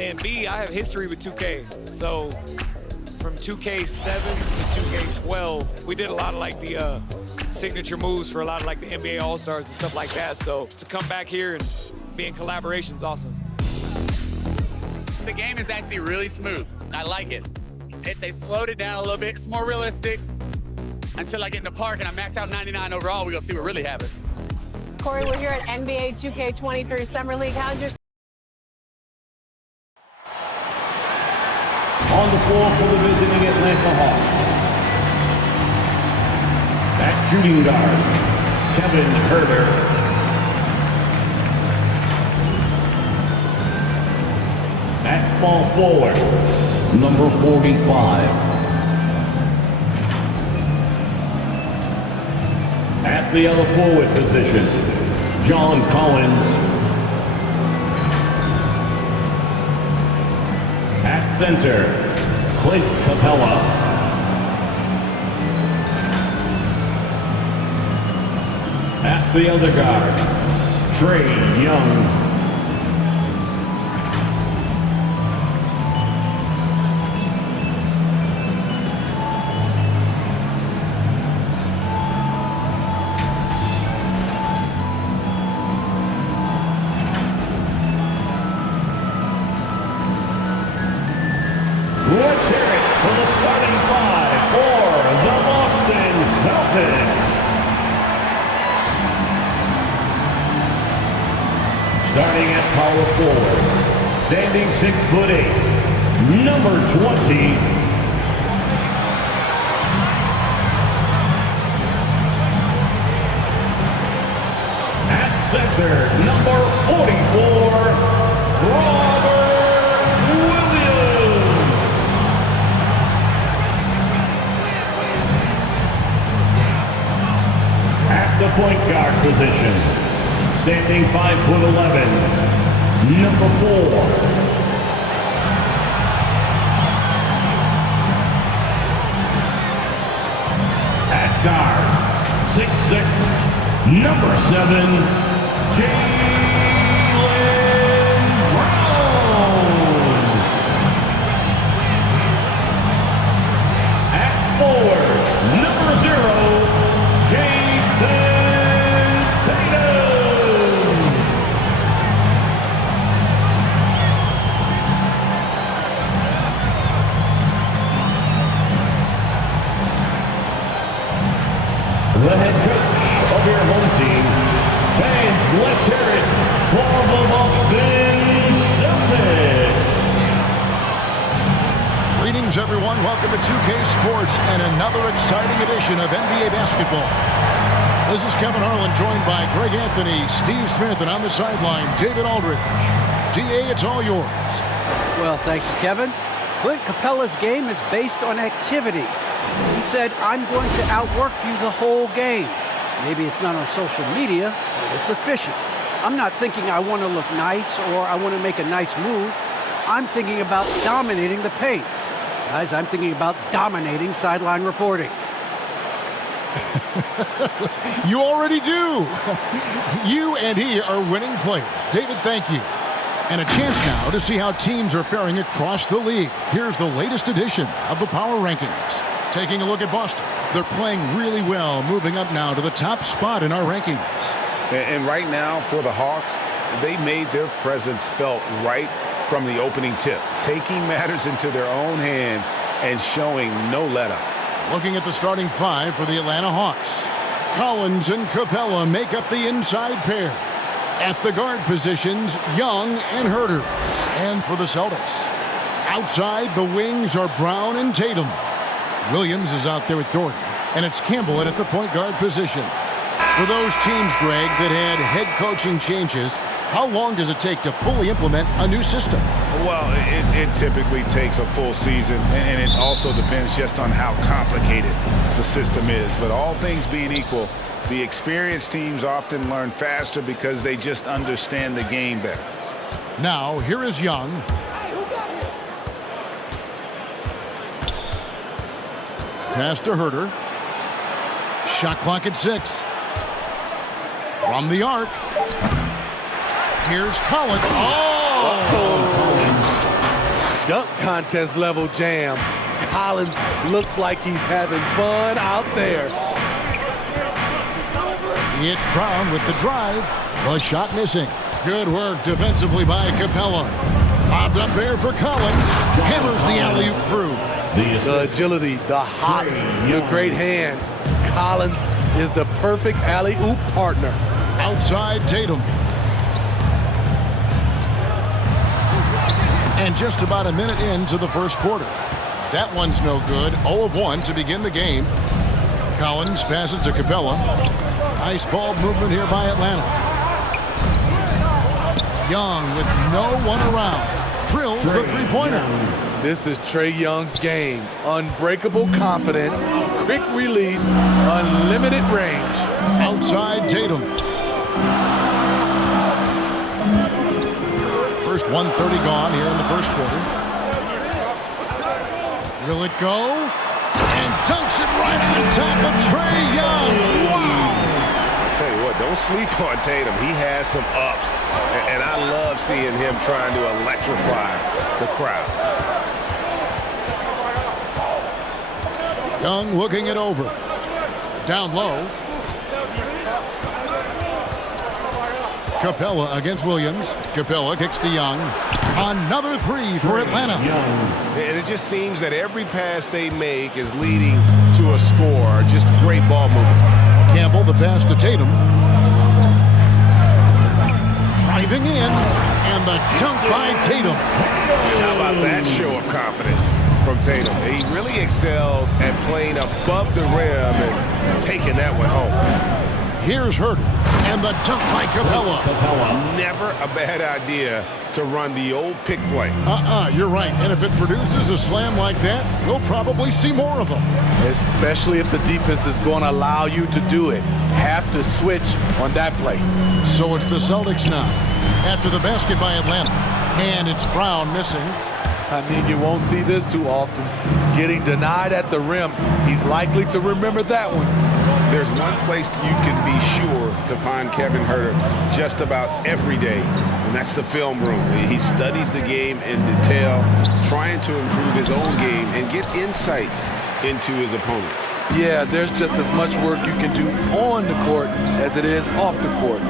then B, I have history with 2K. So from 2K7 to 2K12, we did a lot of like the signature moves for a lot of like the NBA All-Stars and stuff like that. So to come back here and be in collaboration is awesome. The game is actually really smooth. I like it. They slowed it down a little bit. It's more realistic. Until I get in the park and I max out 99 overall, we're gonna see what really happens. Corey, we're here at NBA 2K23 Summer League. How's your On the floor for the visiting Atlanta Hawks. At shooting guard, Kevin Herter. At small forward, number 45. At the other forward position, John Collins. At center, Clint Capella. At the other guard, Trey Young. Let's hear it for the starting five for the Boston Celtics. Starting at power forward, standing 6'8", number 20. At center, number 44, Robert Williams. At the point guard position, standing 5'11", number 4. At guard, 6'6", number 7, Jaylen Brown. At forward, number 0, the head coach of your home team. Fans, let's hear it for the Boston Celtics. Greetings, everyone. Welcome to 2K Sports and another exciting edition of NBA basketball. This is Kevin Harlan, joined by Greg Anthony, Steve Smith, and on the sideline, David Aldridge. DA, it's all yours. Well, thank you, Kevin. Clint Capella's game is based on activity. He said, I'm going to outwork you the whole game. Maybe it's not on social media, but it's efficient. I'm not thinking I want to look nice or I want to make a nice move. I'm thinking about dominating the paint. Guys, I'm thinking about dominating sideline reporting. You already do. You and he are winning players. David, thank you. And a chance now to see how teams are faring across the league. Here's the latest edition of the Power Rankings. Taking a look at Boston. They're playing really well, moving up now to the top spot in our rankings. And right now, for the Hawks, they made their presence felt right from the opening tip, taking matters into their own hands and showing no let-up. Looking at the starting five for the Atlanta Hawks. Collins and Capella make up the inside pair. At the guard positions, Young and Herter. And for the Celtics, outside the wings are Brown and Tatum. Williams is out there with Doherty, and it's Campbell at the point guard position. For those teams, Greg, that had head coaching changes, how long does it take to fully implement a new system? Well, it typically takes a full season, and it also depends just on how complicated the system is. But all things being equal, the experienced teams often learn faster because they just understand the game better. Now, here is Young. Pass to Herter. Shot clock at 6. From the arc. Here's Collins. Oh! dunk contest level jam. Collins looks like he's having fun out there. It's Brown with the drive. The shot missing. Good work defensively by Capella. Lobbed up there for Collins. Hammers the alley-oop through. The agility, the hops, the great hands. Collins is the perfect alley-oop partner. Outside Tatum. And just about a minute into the first quarter. That one's no good. 0 of 1 to begin the game. Collins passes to Capella. Nice ball movement here by Atlanta. Young with no one around. Drills the three-pointer. This is Trae Young's game. Unbreakable confidence, quick release, unlimited range. Outside Tatum. First 1:30 gone here in the first quarter. Will it go? And dunks it right on top of Trae Young. Wow! I'll tell you what, don't sleep on Tatum. He has some ups, and I love seeing him trying to electrify the crowd. Young looking it over. Down low. Capella against Williams. Capella kicks to Young. Another three for Atlanta. And it just seems that every pass they make is leading to a score. Just great ball movement. Campbell, the pass to Tatum. Driving in, and the dunk by Tatum. How about that show of confidence from Tatum? He really excels at playing above the rim and taking that one home. Here's Herter, and the dunk by Capella. Never a bad idea to run the old pick play. You're right. And if it produces a slam like that, we'll probably see more of them. Especially if the defense is going to allow you to do it. Have to switch on that play. So it's the Celtics now. After the basket by Atlanta. And it's Brown missing. I mean, you won't see this too often. Getting denied at the rim. He's likely to remember that one. There's one place you can be sure to find Kevin Herter just about every day, and that's the film room. He studies the game in detail, trying to improve his own game and get insights into his opponents. Yeah, there's just as much work you can do on the court as it is off the court.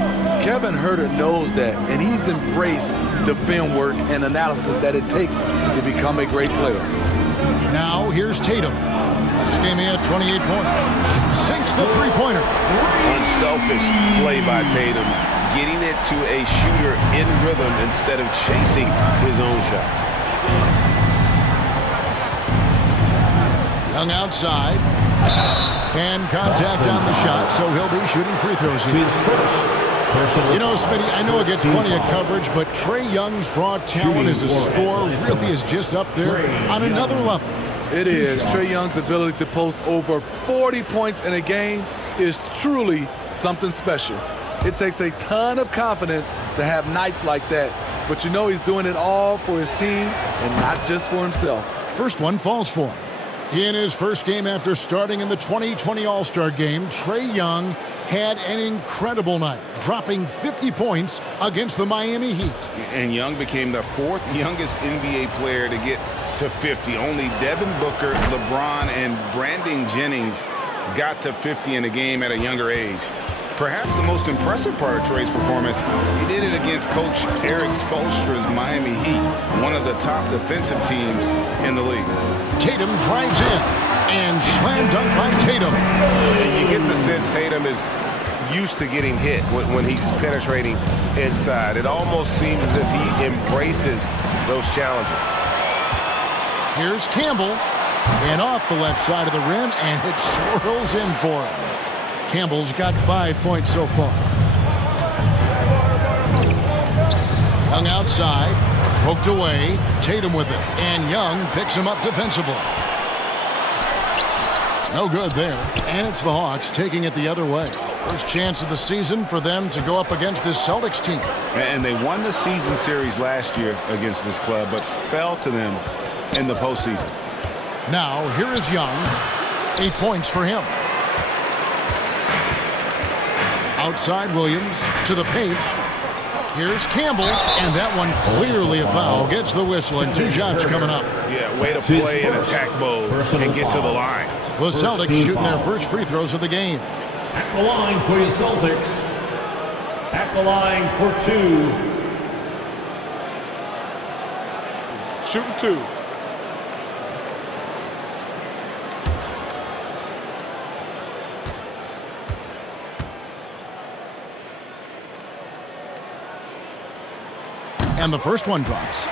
Kevin Herter knows that, and he's embraced the film work and analysis that it takes to become a great player. Now here's Tatum. This game he had 28 points. Sinks the three-pointer. Unselfish play by Tatum, getting it to a shooter in rhythm instead of chasing his own shot. Young outside. And contact on the shot, so he'll be shooting free throws here. You know, Smitty, I know it gets plenty of coverage, but Trae Young's raw talent as a scorer really is just up there on another level. It is. Trae Young's ability to post over 40 points in a game is truly something special. It takes a ton of confidence to have nights like that, but you know he's doing it all for his team and not just for himself. First one falls for him. In his first game after starting in the 2020 All-Star Game, Trae Young had an incredible night, dropping 50 points against the Miami Heat. And Young became the fourth youngest NBA player to get to 50. Only Devin Booker, LeBron, and Brandon Jennings got to 50 in a game at a younger age. Perhaps the most impressive part of Trae's performance, he did it against Coach Eric Spoelstra's Miami Heat, one of the top defensive teams in the league. Tatum drives in, and slam dunk by Tatum. And you get the sense Tatum is used to getting hit when he's penetrating inside. It almost seems as if he embraces those challenges. Here's Campbell, and off the left side of the rim, and it swirls in for him. Campbell's got 5 points so far. Young outside, poked away, Tatum with it, and Young picks him up defensively. No good there, and it's the Hawks taking it the other way. First chance of the season for them to go up against this Celtics team. And they won the season series last year against this club, but fell to them in the postseason. Now, here is Young. 8 points for him. Outside Williams to the paint. Here's Campbell, and that one clearly a foul. Gets the whistle, and 2 shots coming up. Yeah, way to play in attack mode and get to the line. The Celtics shooting their first free throws of the game. At the line for your Celtics. At the line for 2. Shooting 2. And the first one drops.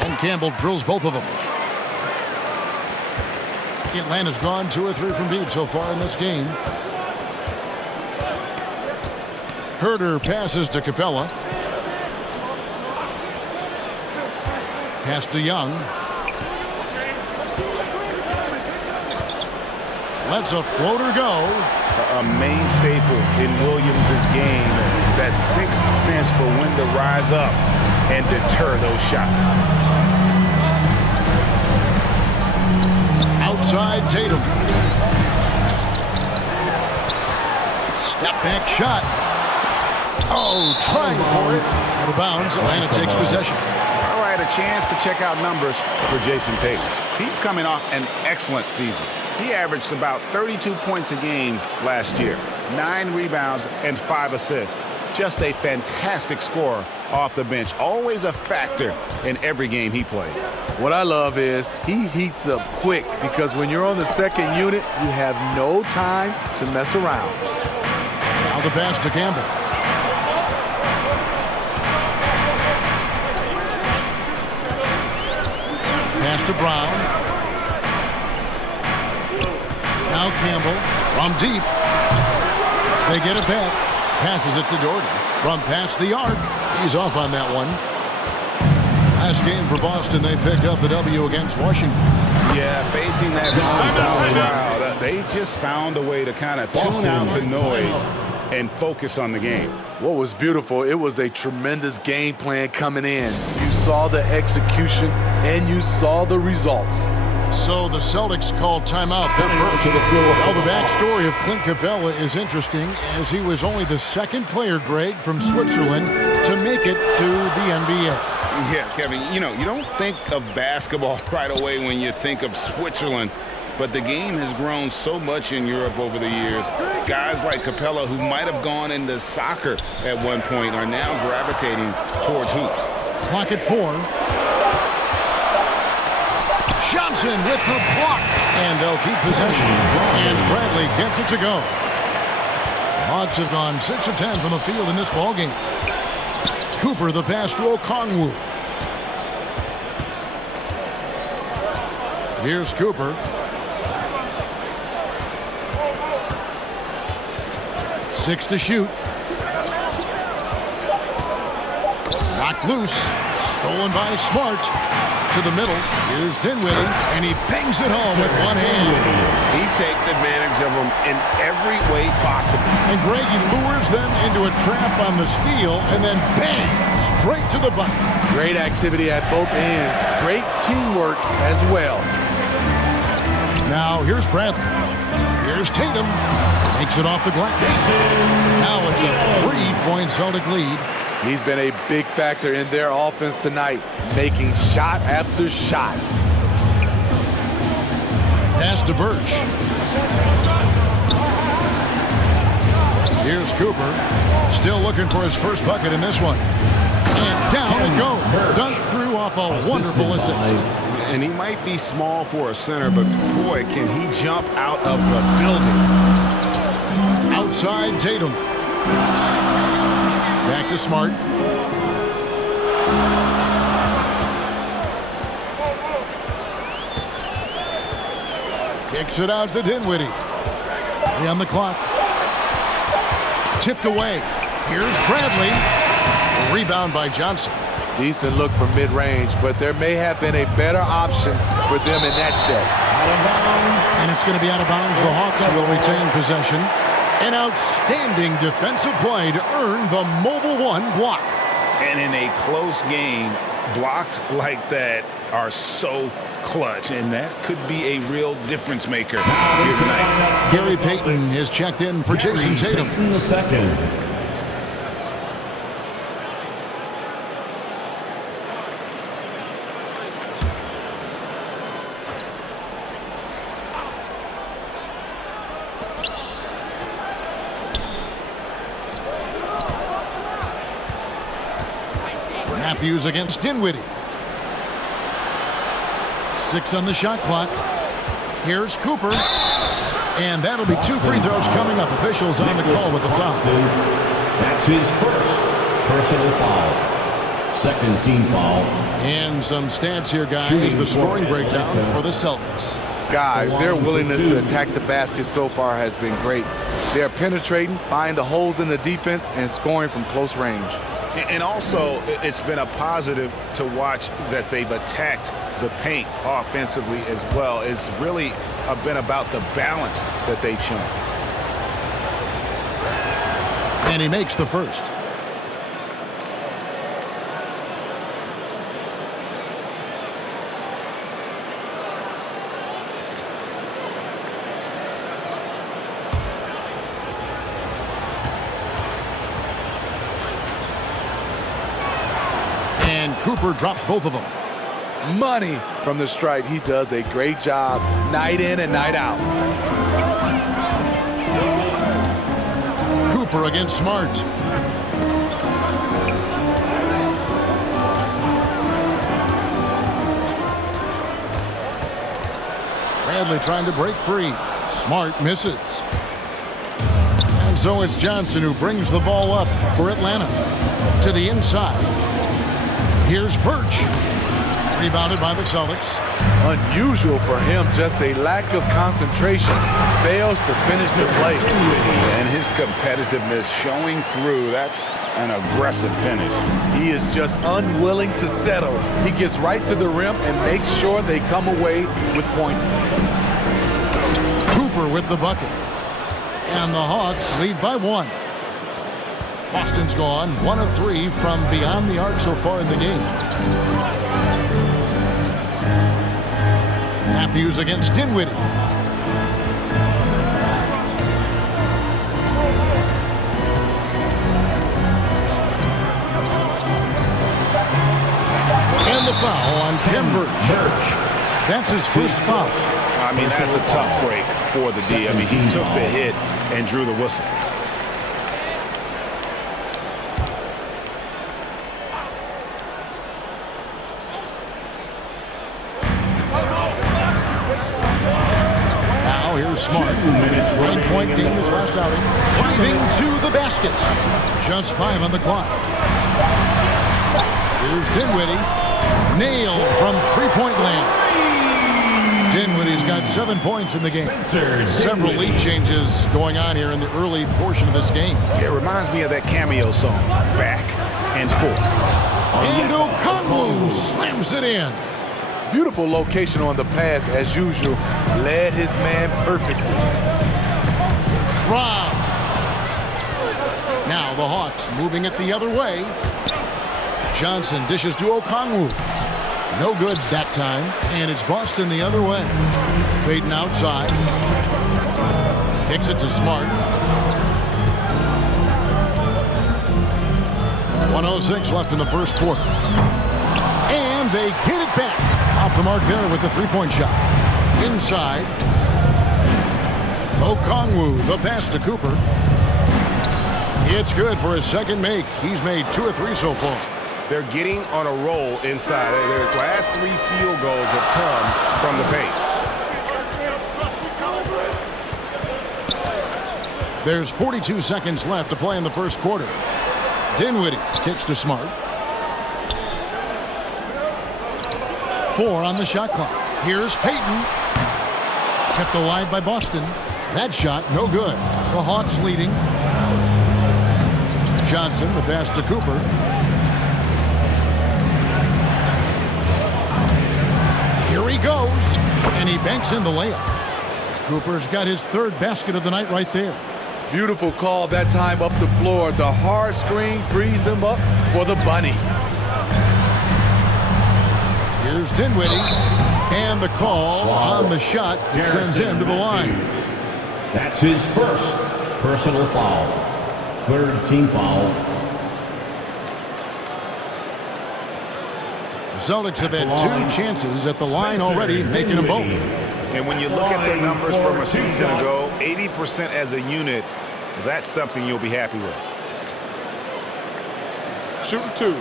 And Campbell drills both of them. Atlanta's gone 2 or 3 from deep so far in this game. Herder passes to Capella. Pass to Young. Lets a floater go. A main staple in Williams' game. That 6th sense for when to rise up and deter those shots. Outside Tatum. Step back shot. Oh, trying for it. Out of bounds. Atlanta takes possession. All right, a chance to check out numbers for Jason Tatum. He's coming off an excellent season. He averaged about 32 points a game last year, 9 rebounds and 5 assists. Just a fantastic scorer off the bench. Always a factor in every game he plays. What I love is he heats up quick because when you're on the second unit, you have no time to mess around. Now the pass to Campbell. Pass to Brown. Now Campbell from deep. They get it back. Passes it to Jordan. From past the arc. He's off on that one. Last game for Boston, they picked up the W against Washington. Yeah, facing that hostile crowd, they just found a way to kind of tune out the noise and focus on the game. What was beautiful, it was a tremendous game plan coming in. You saw the execution and you saw the results. So the Celtics called timeout. Their first. Well, the backstory of Clint Capella is interesting, as he was only the 2nd player, Greg, from Switzerland to make it to the NBA. Yeah, Kevin, you don't think of basketball right away when you think of Switzerland, but the game has grown so much in Europe over the years. Guys like Capella, who might have gone into soccer at one point, are now gravitating towards hoops. Clock at 4. Johnson with the block, and they'll keep possession. And Bradley gets it to go. Hawks have gone 6 of 10 from the field in this ballgame. Cooper the pass to Okongwu. Here's Cooper. Six to shoot. Knocked loose. Stolen by Smart. To the middle. Here's Dinwiddie, and he bangs it home with one hand. He takes advantage of them in every way possible. And Greg, he lures them into a trap on the steal, and then bang, straight to the bucket. Great activity at both ends. Great teamwork as well. Now here's Bradley. Here's Tatum. Makes it off the glass. Now it's a 3-point Celtic lead. He's been a big factor in their offense tonight, making shot after shot. Pass to Birch. Here's Cooper. Still looking for his first bucket in this one. And down it goes. Dunked through off a wonderful assist. And he might be small for a center, but boy, can he jump out of the building. Outside Tatum. Back to Smart. Kicks it out to Dinwiddie. 3 on the clock. Tipped away. Here's Bradley. Rebound by Johnson. Decent look from mid-range, but there may have been a better option for them in that set. Out of bounds. And it's going to be out of bounds. The Hawks will retain possession. An outstanding defensive play to earn the Mobile One block. And in a close game, blocks like that are so clutch, and that could be a real difference maker here tonight. Gary Payton is checked in for Jason Tatum. In the second. Matthews against Dinwiddie. 6 on the shot clock. Here's Cooper. And that'll be 2 free throws coming up. Officials on the call with the foul. That's his first personal foul. Second team foul. And some stats here, guys. The scoring breakdown for the Celtics. Guys, their willingness to attack the basket so far has been great. They're penetrating, finding the holes in the defense, and scoring from close range. And also, it's been a positive to watch that they've attacked the paint offensively as well. It's really been about the balance that they've shown. And he makes the first. And Cooper drops both of them. Money from the stripe. He does a great job night in and night out. Cooper against Smart. Bradley trying to break free. Smart misses. And so it's Johnson who brings the ball up for Atlanta. To the inside. Here's Birch. Rebounded by the Celtics. Unusual for him, just a lack of concentration. Fails to finish the play. And his competitiveness showing through. That's an aggressive finish. He is just unwilling to settle. He gets right to the rim and makes sure they come away with points. Cooper with the bucket. And the Hawks lead by 1. Boston's gone 1 of 3 from beyond the arc so far in the game. Matthews against Dinwiddie. And the foul on Kemba. That's his first foul. I mean, that's a tough break for the D. I mean, he took the hit and drew the whistle. Here's Smart. 9-point game his last outing. Driving to the basket. Just 5 on the clock. Here's Dinwiddie. Nailed from 3-point land. Dinwiddie's got 7 points in the game. Several lead changes going on here in the early portion of this game. It reminds me of that cameo song, Back and Forth. And Okongwu slams it in. Beautiful location on the pass as usual. Led his man perfectly. Rob. Now the Hawks moving it the other way. Johnson dishes to Okongwu. No good that time. And it's Boston the other way. Payton outside. Kicks it to Smart. 1:06 left in the first quarter. And they get it back. Off the mark there with the 3-point shot. Inside. Okongwu, the pass to Cooper. It's good for his second make. He's made 2 of 3 so far. They're getting on a roll inside. Their last 3 field goals have come from the paint. There's 42 seconds left to play in the first quarter. Dinwiddie kicks to Smart. 4 on the shot clock. Here's Payton. Kept alive by Boston. That shot, no good. The Hawks leading. Johnson, the pass to Cooper. Here he he goes, and he banks in the layup. Cooper's got his third basket of the night right there. Beautiful call that time up the floor. The hard screen frees him up for the bunny. Here's Dinwiddie, and the call on the shot that sends him to the line. That's his first personal foul. Third team foul. The Celtics have had 2 chances at the line already, making them both. And when you look at their numbers from a season ago, 80% as a unit, that's something you'll be happy with. Shooting 2.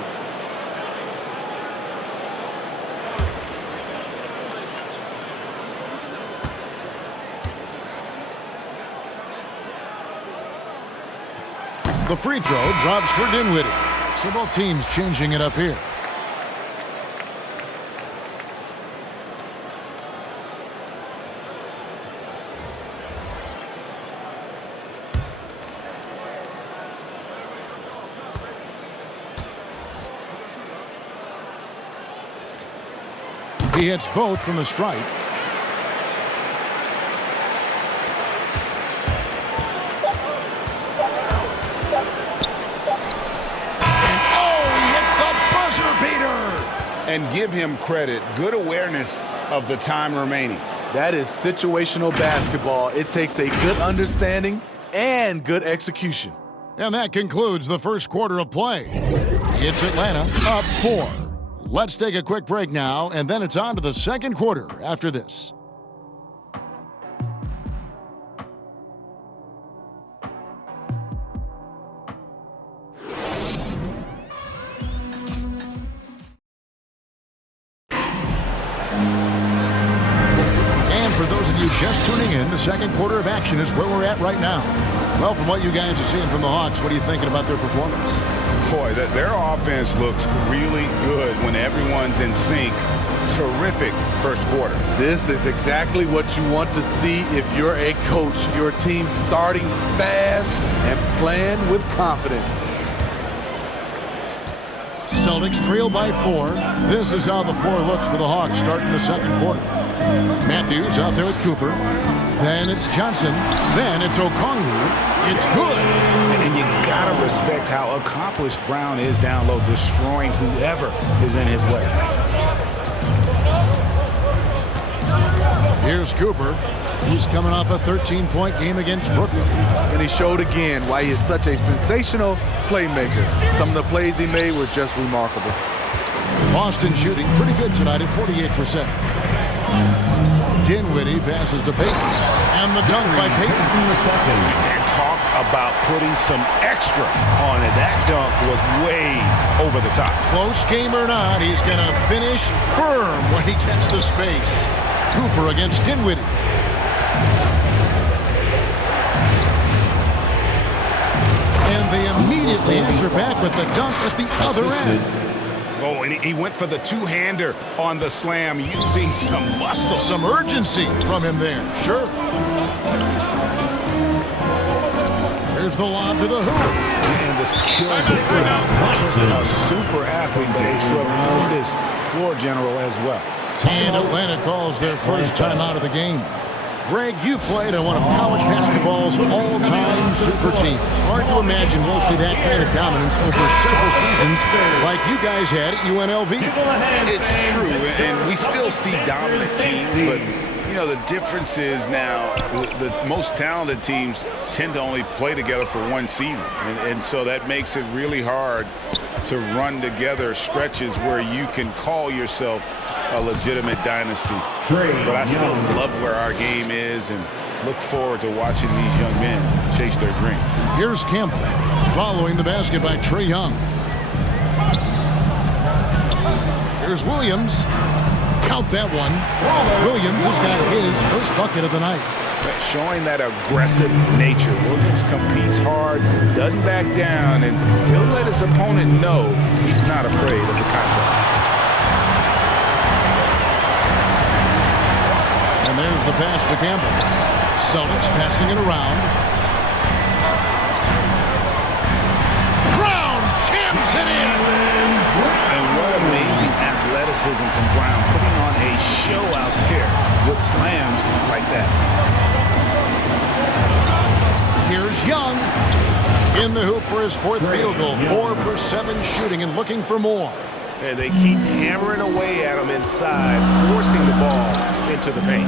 The free throw drops for Dinwiddie. So both teams changing it up here. He hits both from the stripe. And give him credit. Good awareness of the time remaining. That is situational basketball. It takes a good understanding and good execution. And that concludes the first quarter of play. It's Atlanta up 4. Let's take a quick break now, and then it's on to the second quarter after this. Just tuning in, the second quarter of action is where we're at right now. Well, from what you guys are seeing from the Hawks, what are you thinking about their performance? Boy, their offense looks really good when everyone's in sync. Terrific first quarter. This is exactly what you want to see if you're a coach. Your team starting fast and playing with confidence. Celtics trail by 4. This is how the floor looks for the Hawks starting the second quarter. Matthews out there with Cooper. Then it's Johnson. Then it's Okongwu. It's good. And you got to respect how accomplished Brown is down low, destroying whoever is in his way. Here's Cooper. He's coming off a 13-point game against Brooklyn. And he showed again why he is such a sensational playmaker. Some of the plays he made were just remarkable. Boston shooting pretty good tonight at 48%. Dinwiddie passes to Payton. And the dunk by Payton. And talk about putting some extra on it. That dunk was way over the top. Close game or not, he's going to finish firm when he gets the space. Cooper against Dinwiddie. And they immediately answer back with the dunk at the other end. Oh, and he went for the two-hander on the slam using some muscle. Some urgency from him there, sure. Here's the lob to the hoop. And the skills of Brown. Just a super athlete, but a tremendous floor general as well. And Atlanta calls their first time out of the game. Greg, you played on one of college basketball's all-time super teams. Hard to imagine we'll see that kind of dominance over several seasons like you guys had at UNLV. It's true, and we still see dominant teams, but, you know, the difference is now the most talented teams tend to only play together for one season, and so that makes it really hard to run together stretches where you can call yourself a legitimate dynasty. But I still love where our game is and look forward to watching these young men chase their dream. Here's Campbell following the basket by Trae Young. Here's Williams. Count that one. Williams has got his first bucket of the night. Showing that aggressive nature. Williams competes hard, doesn't back down, and he'll let his opponent know he's not afraid of the contact. And there's the pass to Campbell. Celtics passing it around. Brown jams it in. And what amazing athletic athleticism from Brown, putting on a show out there with slams like that. Here's Young in the hoop for his fourth field goal. 4 for 7 shooting and looking for more. And they keep hammering away at him inside, forcing the ball into the paint.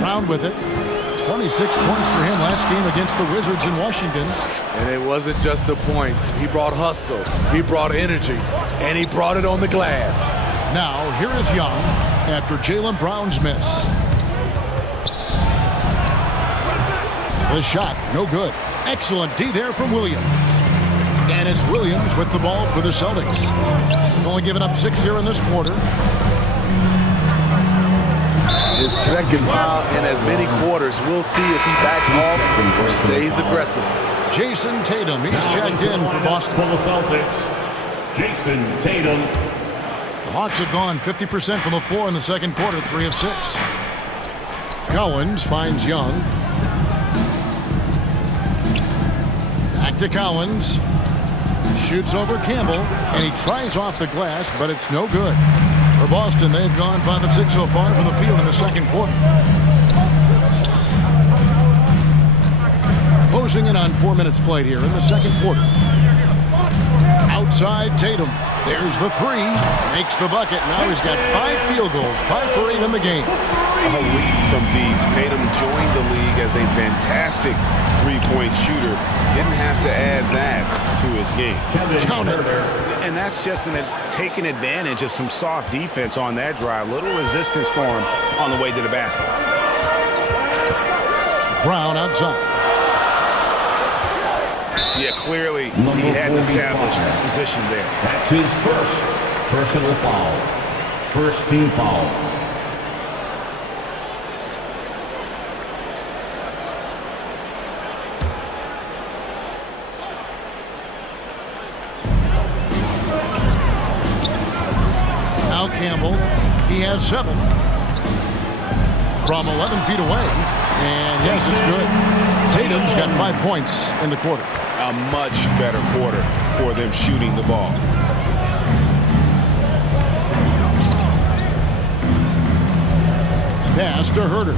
Brown with it. 26 points for him last game against the Wizards in Washington. And it wasn't just the points. He brought hustle, he brought energy, and he brought it on the glass. Now, here is Young after Jaylen Brown's miss. The shot, no good. Excellent D there from Williams. And it's Williams with the ball for the Celtics. Only giving up 6 here in this quarter. His second foul in as many quarters. We'll see if he backs off or stays aggressive. Jason Tatum, he's checked in for Boston. For the Celtics, Jason Tatum. The Hawks have gone 50% from the floor in the second quarter, 3 of 6. Collins finds Young. Back to Collins. Shoots over Campbell, and he tries off the glass, but it's no good. For Boston, they've gone 5 of 6 so far from the field in the second quarter. Closing in on 4 minutes played here in the second quarter. Outside Tatum. There's the 3. Makes the bucket. Now he's got 5 field goals, 5 for 8 in the game. A leap from deep. Tatum joined the league as a fantastic three-point shooter. Didn't have to add that to his game. Count it. And that's just taking advantage of some soft defense on that drive. Little resistance for him on the way to the basket. Brown outside. Yeah, clearly he had an established position there. That's his first personal foul. First team foul. Now Campbell, he has 7 from 11 feet away, and yes, it's good. Tatum's got 5 points in the quarter. A much better quarter for them shooting the ball. Pass to Herter.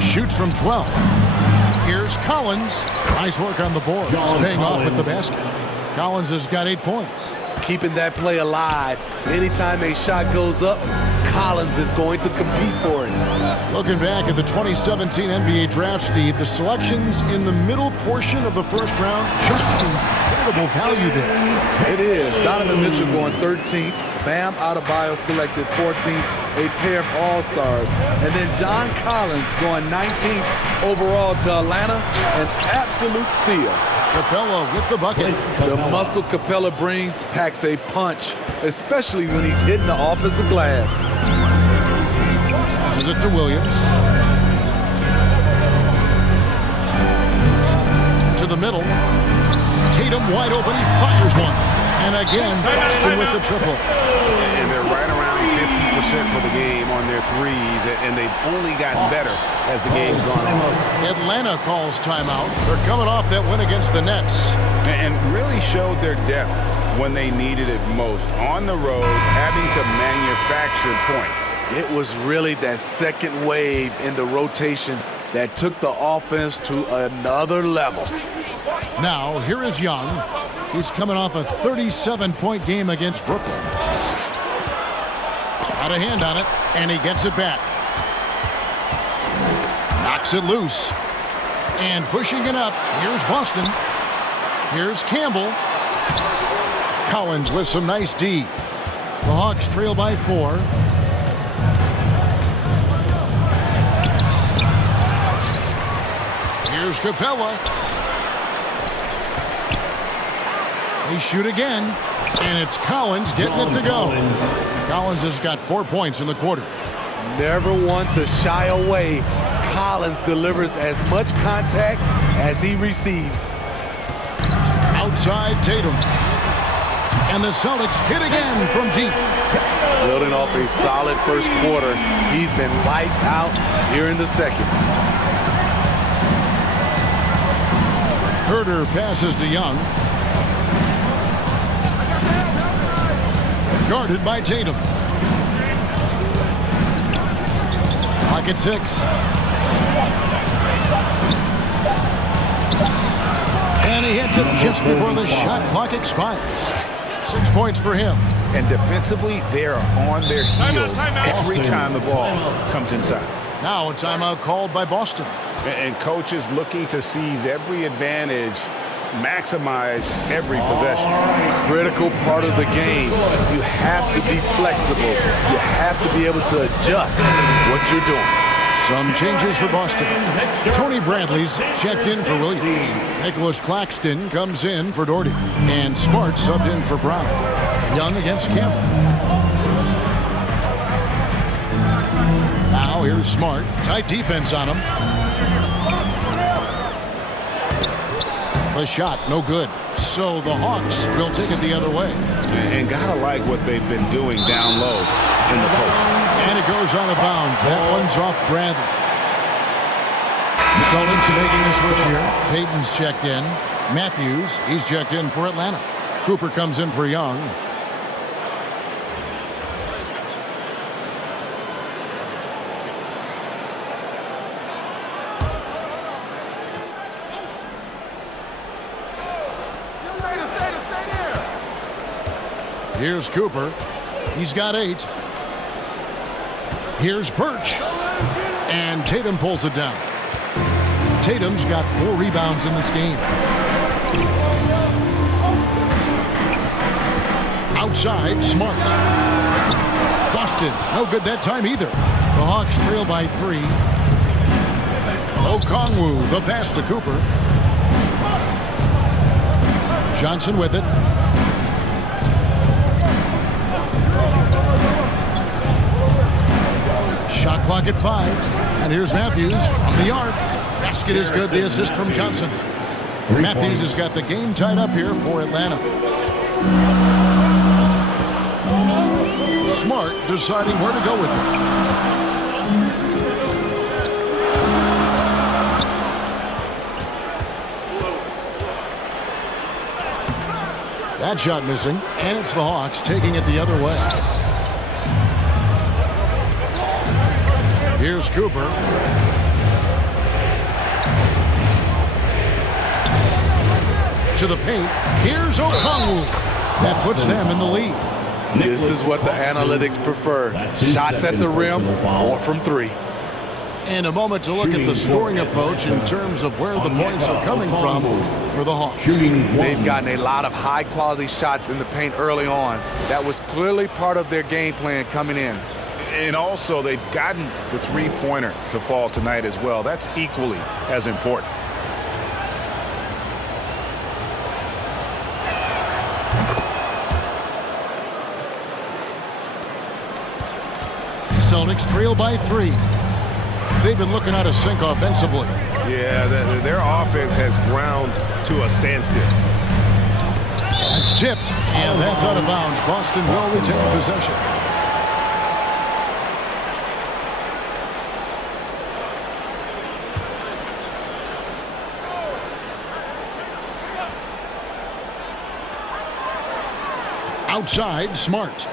Shoots from 12. Here's Collins. Nice work on the board. He's paying off with the basket. Collins has got 8 points. Keeping that play alive. Anytime a shot goes up, Collins is going to compete for it. Looking back at the 2017 NBA Draft, Steve, the selections in the middle portion of the first round, just incredible value there. It is. Donovan Mitchell going 13th. Bam Adebayo selected 14th. A pair of All-Stars. And then John Collins going 19th overall to Atlanta. An absolute steal. Capella with the bucket. The muscle Capella brings packs a punch, especially when he's hitting the offensive glass. Passes it to Williams. To the middle. Tatum wide open. He fires one. And again, Boston with the triple. And they're right around 50% for the game on their threes, and they've only gotten better as the game's gone on. Atlanta calls timeout. They're coming off that win against the Nets. And really showed their depth when they needed it most. On the road, having to manufacture points. It was really that second wave in the rotation that took the offense to another level. Now, here is Young. He's coming off a 37-point game against Brooklyn. Got a hand on it, and he gets it back. Knocks it loose. And pushing it up, here's Boston. Here's Campbell. Collins with some nice D. The Hawks trail by 4. Here's Capella. They shoot again, and it's Collins getting it to go. Collins has got 4 points in the quarter. Never one to shy away. Collins delivers as much contact as he receives. Outside Tatum. And the Celtics hit again from deep. Building off a solid first quarter, he's been lights out here in the second. Herder passes to Young. Guarded by Tatum. Clock at 6. And he hits it just before the shot clock expires. 6 points for him. And defensively, they are on their heels every time the ball comes inside. Now a timeout called by Boston. And coaches looking to seize every advantage, maximize every possession. Critical part of the game. You have to be flexible. You have to be able to adjust what you're doing. Some changes for Boston. Tony Bradley's checked in for Williams. Nicholas Claxton comes in for Doherty. And Smart subbed in for Brown. Young against Campbell. Now here's Smart. Tight defense on him. The shot, no good. So the Hawks will take it the other way. And gotta like what they've been doing down low in the post. And it goes out of bounds. That one's off Bradley. Celtics making a switch here. Payton's checked in. Matthews, he's checked in for Atlanta. Cooper comes in for Young. Here's Cooper. He's got 8. Here's Birch. And Tatum pulls it down. Tatum's got 4 rebounds in this game. Outside, Smart. Boston, no good that time either. The Hawks trail by 3. Okongwu, the pass to Cooper. Johnson with it. Shot clock at 5. And here's Matthews from the arc. Basket is good. The assist from Johnson. Matthews has got the game tied up here for Atlanta. Smart deciding where to go with it. That shot missing. And it's the Hawks taking it the other way. Here's Cooper. To the paint. Here's Okongwu. That puts them in the lead. This is what the analytics prefer. Shots at the rim or from 3. And a moment to look at the scoring approach in terms of where the points are coming from for the Hawks. They've gotten a lot of high-quality shots in the paint early on. That was clearly part of their game plan coming in. And also, they've gotten the three-pointer to fall tonight as well. That's equally as important. Celtics trail by 3. They've been looking out of sync offensively. Yeah, their offense has ground to a standstill. It's tipped, and that's out of bounds. Boston will retain possession. Outside, Smart.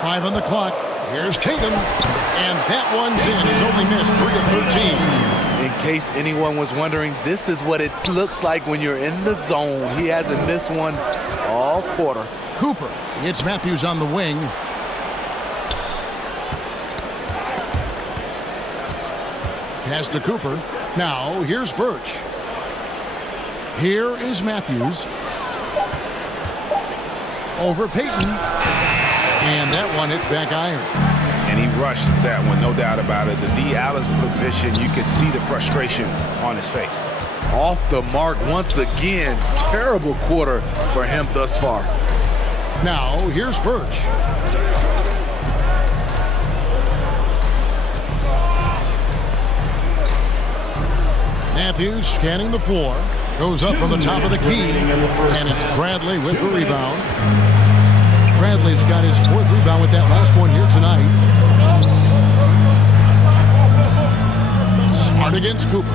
5 on the clock. Here's Tatum. And that one's in. He's only missed 3 of 13. In case anyone was wondering, this is what it looks like when you're in the zone. He hasn't missed one all quarter. Cooper. It's Matthews on the wing. Pass to Cooper. Now, here's Birch. Here is Matthews. Over Payton. And that one hits back iron. And he rushed that one, no doubt about it. The D. Allen's position, you could see the frustration on his face. Off the mark once again. Terrible quarter for him thus far. Now, here's Birch. Matthews scanning the floor. Goes up from the top of the key. And it's Bradley with the rebound. Bradley's got his 4th rebound with that last one here tonight. Smart against Cooper.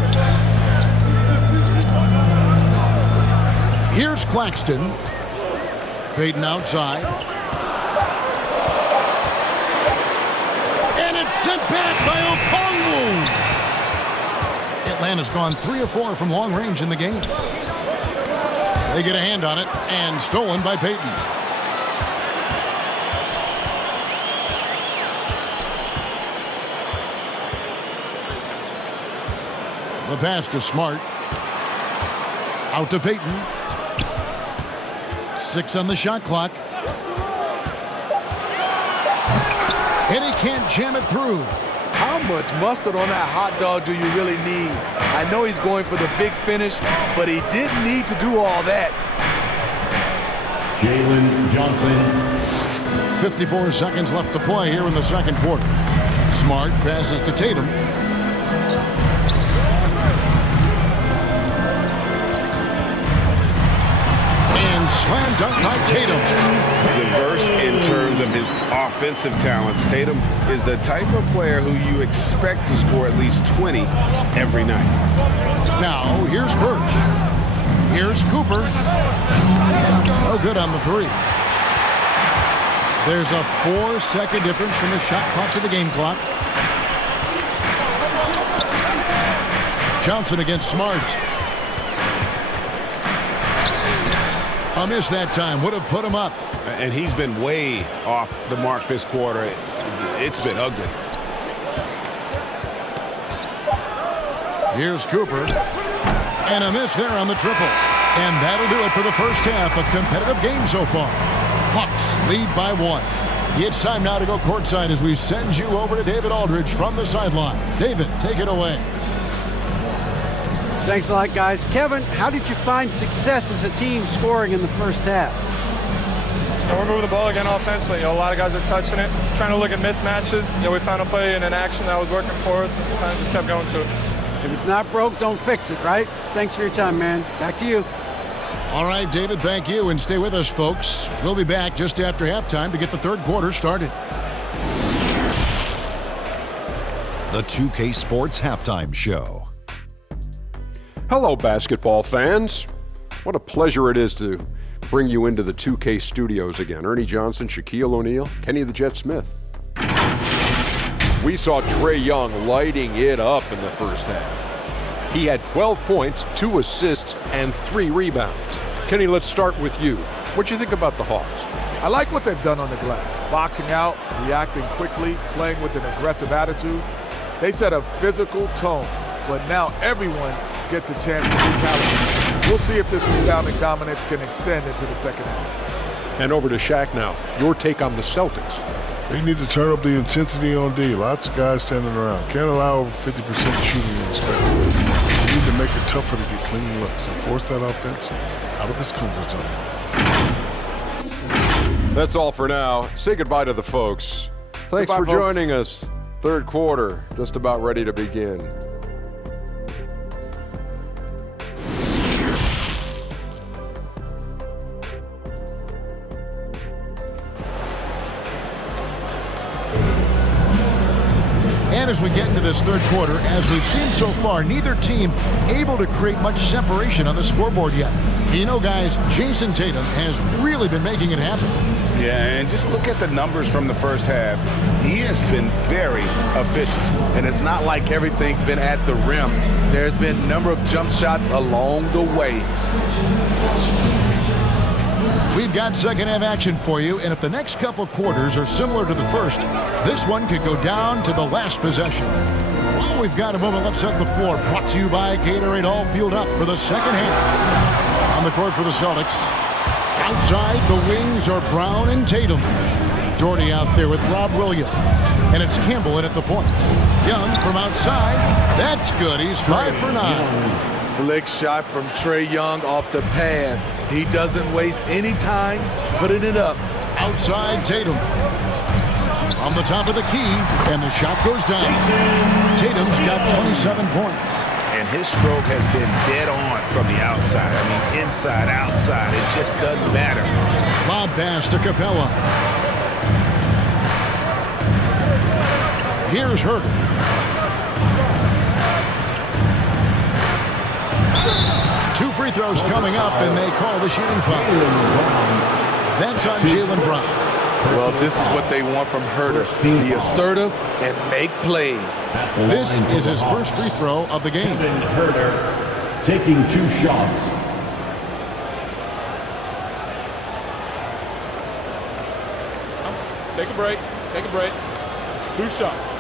Claxton. Payton outside. And it's sent back by Okongwu. Atlanta's gone 3 of 4 from long range in the game. They get a hand on it, and stolen by Payton. The pass to Smart. Out to Payton. 6 on the shot clock. And he can't jam it through. How much mustard on that hot dog do you really need? I know he's going for the big finish, but he didn't need to do all that. Jalen Johnson. 54 seconds left to play here in the second quarter. Smart passes to Tatum. And slam dunk by Tatum. Diverse in terms of his offensive talents. Tatum is the type of player who you expect to score at least 20 every night. Now, here's Birch. Here's Cooper. No good on the 3. There's a 4-second difference from the shot clock to the game clock. Johnson against Smart. A miss that time. Would have put him up. And he's been way off the mark this quarter. It's been ugly. Here's Cooper. And a miss there on the triple. And that'll do it for the first half. A competitive game so far. Hawks lead by 1. It's time now to go courtside as we send you over to David Aldridge from the sideline. David, take it away. Thanks a lot, guys. Kevin, how did you find success as a team scoring in the first half? We're moving the ball again offensively. A lot of guys are touching it, trying to look at mismatches. We found a play in an action that was working for us and kind of just kept going to it. If it's not broke, don't fix it, right? Thanks for your time, man. Back to you. All right, David, thank you. And stay with us, folks. We'll be back just after halftime to get the third quarter started. The 2K Sports Halftime Show. Hello, basketball fans. What a pleasure it is to bring you into the 2K studios again. Ernie Johnson, Shaquille O'Neal, Kenny the Jet Smith. We saw Trae Young lighting it up in the first half. He had 12 points, 2 assists, and 3 rebounds. Kenny, let's start with you. What'd you think about the Hawks? I like what they've done on the glass. Boxing out, reacting quickly, playing with an aggressive attitude. They set a physical tone, but now everyone gets a chance to recalibrate. We'll see if this rebounding dominance can extend into the second half. And over to Shaq now. Your take on the Celtics. They need to turn up the intensity on D. Lots of guys standing around. Can't allow over 50% shooting in the spec. They need to make it tougher to get clean looks and force that offense out of its comfort zone. That's all for now. Say goodbye to the folks. Thanks for joining us. Third quarter, just about ready to begin. And as we get into this third quarter, as we've seen so far, neither team able to create much separation on the scoreboard yet. You know, guys, Jason Tatum has really been making it happen. Yeah, and just look at the numbers from the first half. He has been very efficient. And it's not like everything's been at the rim. There's been a number of jump shots along the way. We've got second half action for you, and if the next couple quarters are similar to the first, this one could go down to the last possession. While we've got a moment, let's set the floor. Brought to you by Gatorade, all fueled up for the second half. On the court for the Celtics. Outside, the wings are Brown and Tatum. Doherty out there with Rob Williams. And it's Campbell in at the point. Young from outside. That's good. He's 5 for 9. Slick shot from Trae Young off the pass. He doesn't waste any time putting it up. Outside Tatum. On the top of the key, and the shot goes down. Tatum's got 27 points. And his stroke has been dead on from the outside. I mean, inside, outside, it just doesn't matter. Lob pass to Capella. Here's Herter. free throws coming up, and they call the shooting foul. That's on Jaylen Brown. Well, this is what they want from Herter. Be assertive and make plays. This is his first free throw of the game. Kevin Herter taking 2 shots. Take a break. Take a break. 2 shots.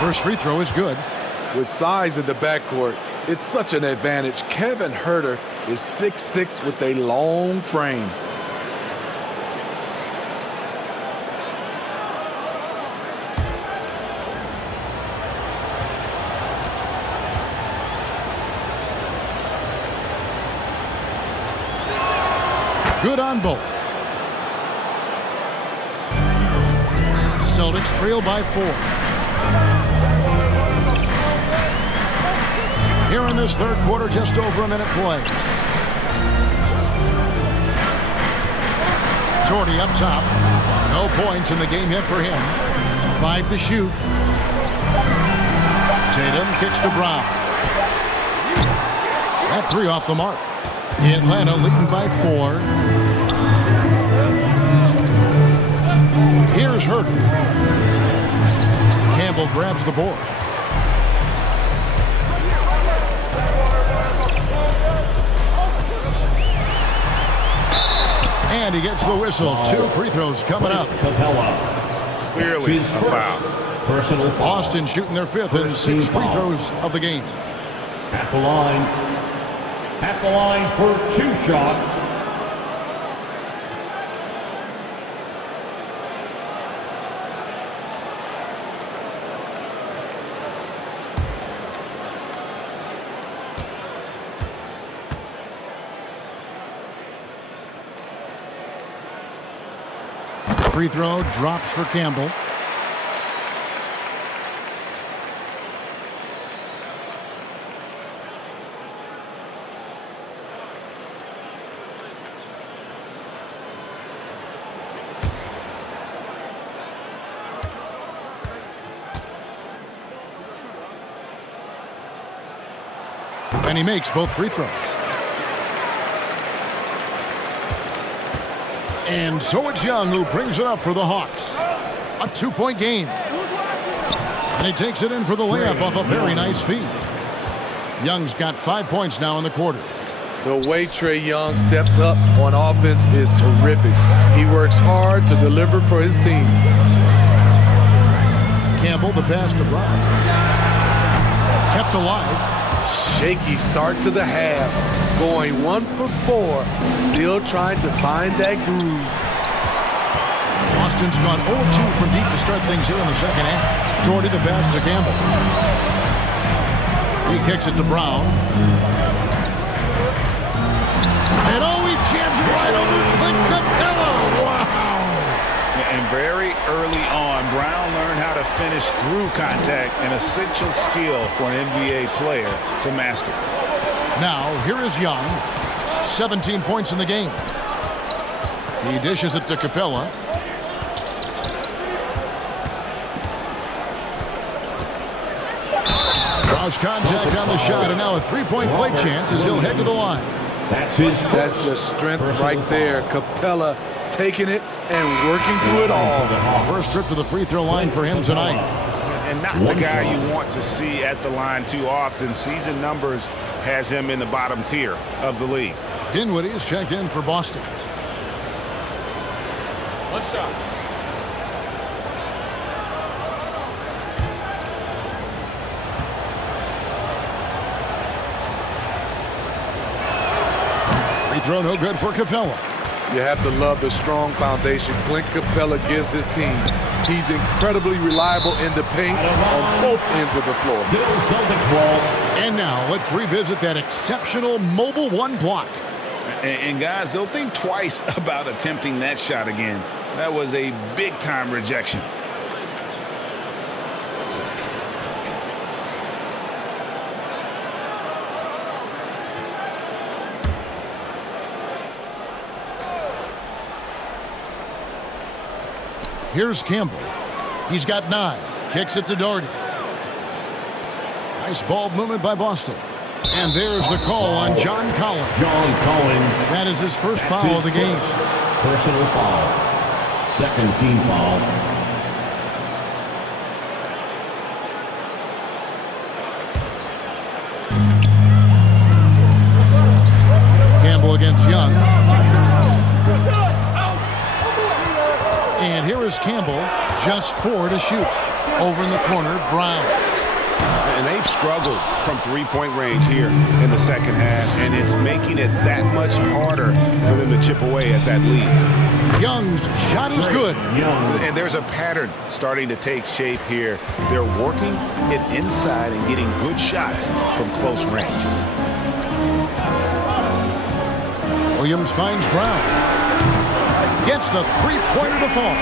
First free throw is good. With size in the backcourt, it's such an advantage. Kevin Herter is 6'6" with a long frame. Good on both. Celtics trail by 4. Here in this third quarter, just over a minute play. Jordy up top. No points in the game yet for him. 5 to shoot. Tatum kicks to Brown. That 3 off the mark. Atlanta leading by 4. Here's Herter. Campbell grabs the board. And he gets the whistle. 2 free throws coming up. Clearly a foul. Personal foul. Boston shooting their 5th and 6 free throws of the game. At the line. At the line for 2 shots. Free throw drops for Campbell. And he makes both free throws. And so it's Young who brings it up for the Hawks. A 2-point game. And he takes it in for the layup off a very nice feed. Young's got 5 points now in the quarter. The way Trae Young steps up on offense is terrific. He works hard to deliver for his team. Campbell, the pass to Brown. Kept alive. Shaky start to the half. Going 1 for 4. Still trying to find that groove. Boston's gone 0-2 from deep to start things here in the second half. Jordy the pass to Campbell. He kicks it to Brown. And he jams it right over Clint Capella. Wow. And very early on, Brown learned how to finish through contact, an essential skill for an NBA player to master. Now, here is Young. 17 points in the game. He dishes it to Capella. Draws contact on the shot, and now a 3-point play chance as he'll head to the line. That's just strength right there. Capella taking it and working through it all. First trip to the free throw line for him tonight. And not the guy you want to see at the line too often. Season numbers has him in the bottom tier of the league. Dinwiddie's checked in for Boston. One shot. Free throw no good for Capella. You have to love the strong foundation Clint Capella gives his team. He's incredibly reliable in the paint on both ends of the floor. And now let's revisit that exceptional mobile 1 block. And guys, they'll think twice about attempting that shot again. That was a big-time rejection. Here's Campbell. He's got 9. Kicks it to Doherty. Nice ball movement by Boston. And there's the call on John Collins. John Collins. That is his first foul of the game. Personal foul. Second team foul. Campbell against Young. And here is Campbell, just 4 to shoot. Over in the corner, Brown. And they've struggled from three-point range here in the second half, and it's making it that much harder for them to chip away at that lead. Young's shot is good. And there's a pattern starting to take shape here. They're working it inside and getting good shots from close range. Williams finds Brown. Gets the three-pointer to fall.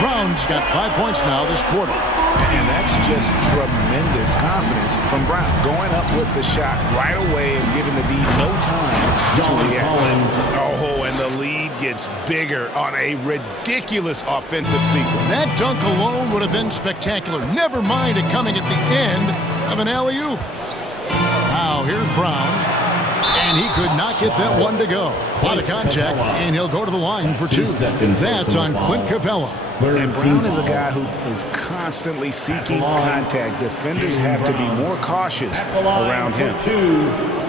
Brown's got 5 points now this quarter. And that's just tremendous confidence from Brown. Going up with the shot right away and giving the D no time to react. Oh, and the lead gets bigger on a ridiculous offensive sequence. That dunk alone would have been spectacular. Never mind it coming at the end of an alley-oop. Now here's Brown. And he could not get that one to go. A lot of contact, and he'll go to the line for 2. That's on Clint Capella. And Brown is a guy who is constantly seeking contact. Defenders have to be more cautious around him.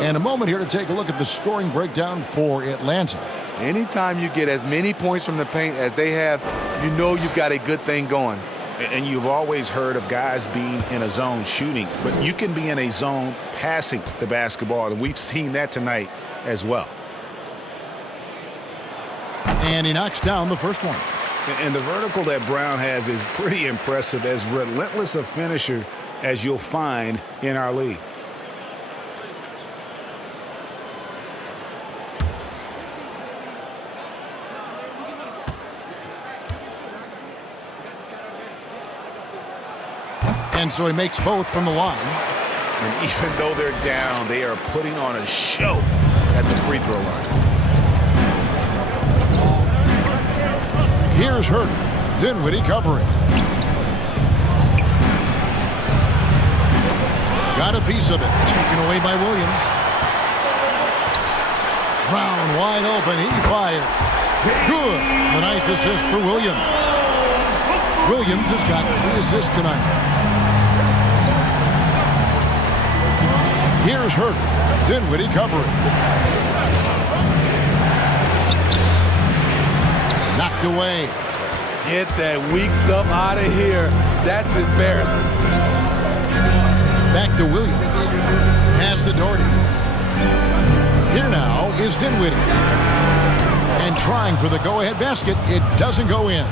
And a moment here to take a look at the scoring breakdown for Atlanta. Anytime you get as many points from the paint as they have, you know you've got a good thing going. And you've always heard of guys being in a zone shooting, but you can be in a zone passing the basketball, and we've seen that tonight as well. And he knocks down the first one. And the vertical that Brown has is pretty impressive, as relentless a finisher as you'll find in our league. And so he makes both from the line. And even though they're down, they are putting on a show at the free throw line. Here's Hurt. Dinwiddie covering. Got a piece of it. Taken away by Williams. Brown wide open. He fires. Good. A nice assist for Williams. Williams has got 3 assists tonight. Here's Hurt. Dinwiddie covering. Knocked away. Get that weak stuff out of here. That's embarrassing. Back to Williams. Pass to Doherty. Here now is Dinwiddie. And trying for the go-ahead basket. It doesn't go in.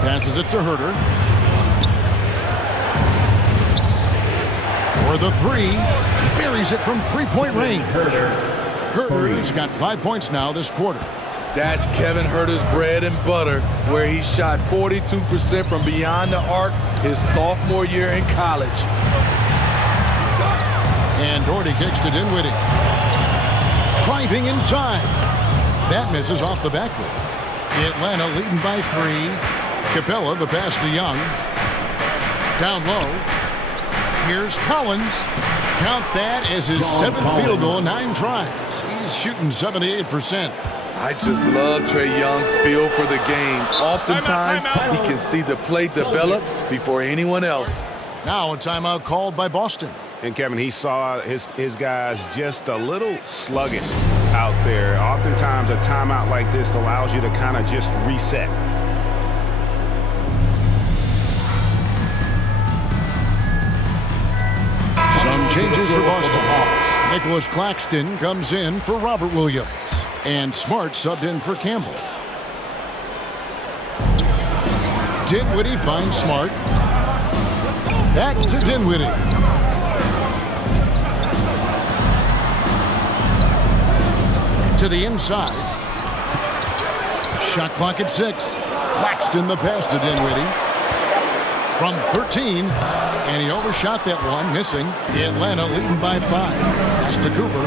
Passes it to Herter. For the 3. Buries it from three-point range. Herter's got 5 points now this quarter. That's Kevin Herter's bread and butter, where he shot 42% from beyond the arc his sophomore year in college. And Doherty kicks to Dinwiddie. Driving inside. That misses off the backboard. Atlanta leading by 3. Capella, the pass to Young. Down low. Here's Collins. Count that as his 7th field goal in 9 tries. He's shooting 78%. I just love Trae Young's feel for the game. Oftentimes, he can see the play develop before anyone else. Now a timeout called by Boston. And Kevin, he saw his guys just a little sluggish out there. Oftentimes, a timeout like this allows you to kind of just reset. Some changes for Boston. Nicholas Claxton comes in for Robert Williams. And Smart subbed in for Campbell. Dinwiddie finds Smart. Back to Dinwiddie. To the inside. Shot clock at 6. Claxton the pass to Dinwiddie. From 13. And he overshot that one, missing. Atlanta leading by 5. Pass to Cooper.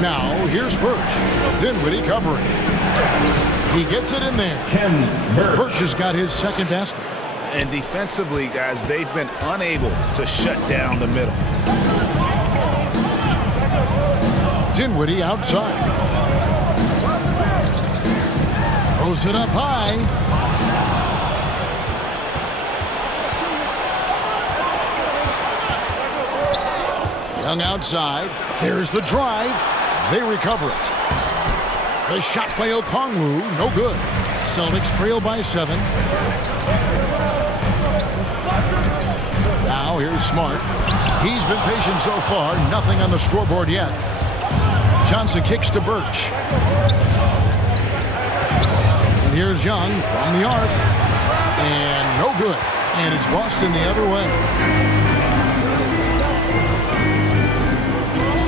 Now, here's Birch. Dinwiddie covering. He gets it in there. Birch has got his second basket. And defensively, guys, they've been unable to shut down the middle. Dinwiddie outside. Throws it up high. Young outside. There's the drive. They recover it. The shot by Okongwu, no good. Celtics trail by 7. Now here's Smart. He's been patient so far. Nothing on the scoreboard yet. Johnson kicks to Birch. And here's Young from the arc. And no good. And it's Boston the other way.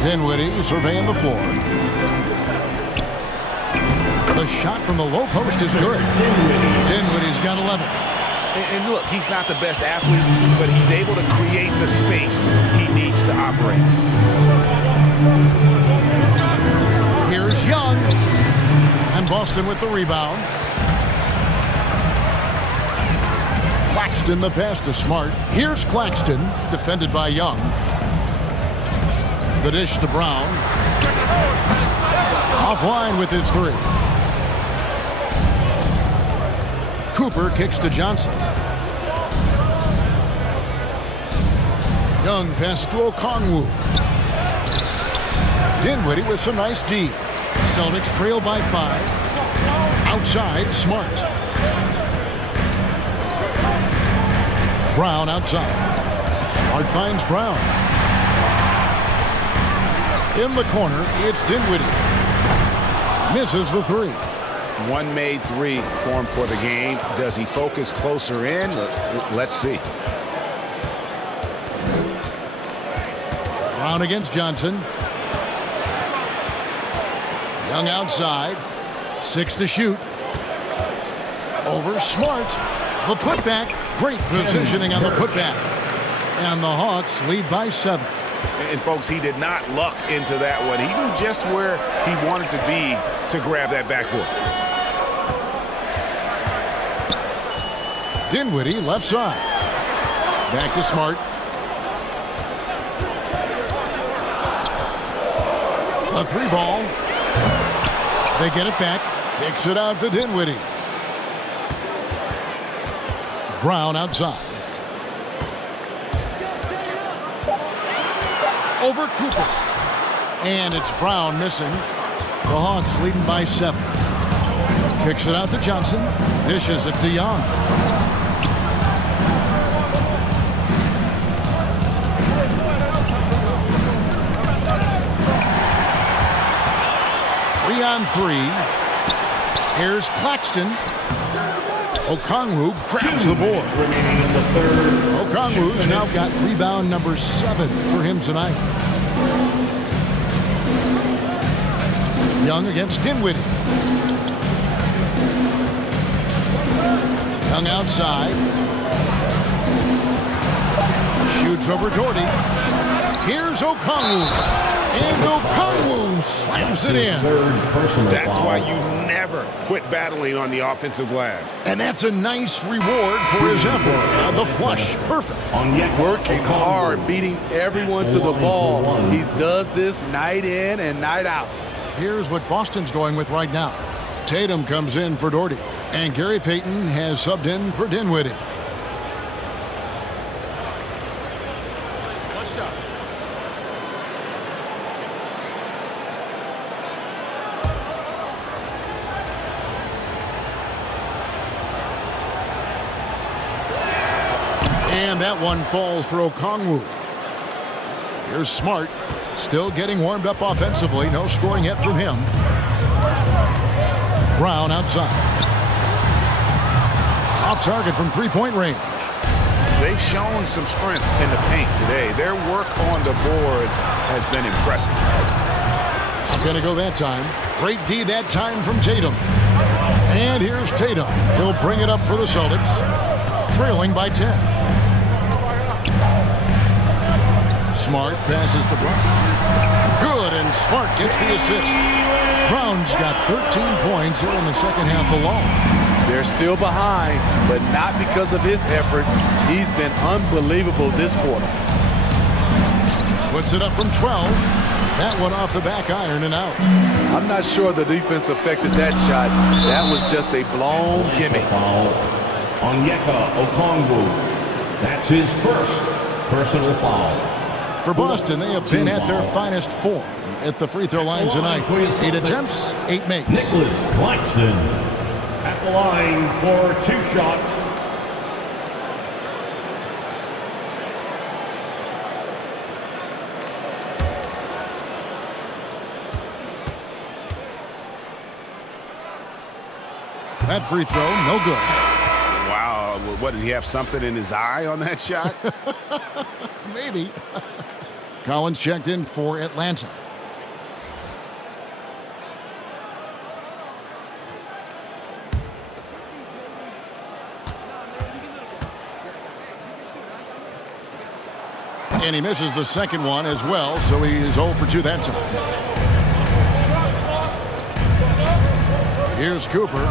Dinwiddie surveying the floor. The shot from the low post is good. Dinwiddie's got 11. And look, he's not the best athlete, but he's able to create the space he needs to operate. Here's Young. And Boston with the rebound. Claxton the pass to Smart. Here's Claxton, defended by Young. The dish to Brown. Offline with his 3. Cooper kicks to Johnson. Young pass to Okongwu. Dinwiddie with some nice D. Celtics trail by 5. Outside, Smart. Brown outside. Smart finds Brown. In the corner, it's Dinwiddie. Misses the 3. One made 3 for him for the game. Does he focus closer in? Let's see. Brown against Johnson. Young outside. 6 to shoot. Over Smart. The putback. Great positioning on the putback. And the Hawks lead by 7. And folks, he did not luck into that one. He knew just where he wanted to be to grab that backboard. Dinwiddie left side. Back to Smart. A 3 ball. They get it back. Kicks it out to Dinwiddie. Brown outside. Over Cooper. And it's Brown missing. The Hawks leading by 7. Kicks it out to Johnson. Dishes it to Young. On 3. Here's Claxton. Okongwu grabs the board. Okongwu's now got rebound number 7 for him tonight. Young against Dinwiddie. Young outside. Shoots over Doherty. Here's Okongwu. And Okongwu slams it in. That's why you never quit battling on the offensive glass. And that's a nice reward for his effort. The flush, perfect. Working hard, beating everyone to the ball. He does this night in and night out. Here's what Boston's going with right now. Tatum comes in for Doherty. And Gary Payton has subbed in for Dinwiddie. And that one falls for Okongwu. Here's Smart, still getting warmed up offensively. No scoring yet from him. Brown outside. Off target from 3-point range. They've shown some strength in the paint today. Their work on the boards has been impressive. Not going to go that time. Great D that time from Tatum. And here's Tatum. He'll bring it up for the Celtics. Trailing by 10. Smart passes to Brown. Good, and Smart gets the assist. Brown's got 13 points here in the second half alone. They're still behind, but not because of his efforts. He's been unbelievable this quarter. Puts it up from 12. That one off the back iron and out. I'm not sure the defense affected that shot. That was just a blown gimme. Foul on Yeka Okongwu. That's his first personal foul. For Boston, they have been at their finest form at the free throw line tonight. 8 attempts, 8 makes. Nicholas Claxton at the line for 2 shots. That free throw, no good. Wow, what, did he have something in his eye on that shot? Maybe. Collins checked in for Atlanta. And he misses the second one as well, so he is 0 for 2 that time. Here's Cooper.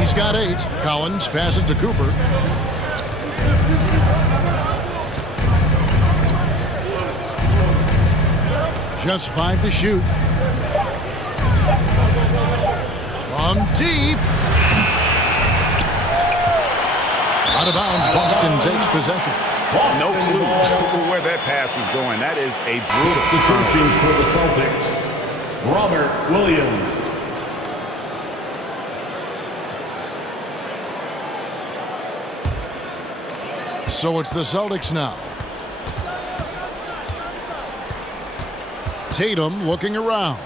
He's got 8. Collins passes to Cooper. Just 5 to shoot. From deep. Out of bounds, Boston takes possession. No clue where that pass was going. That is a brutal Substitutions for the Celtics. Robert Williams. So it's the Celtics now. Tatum looking around.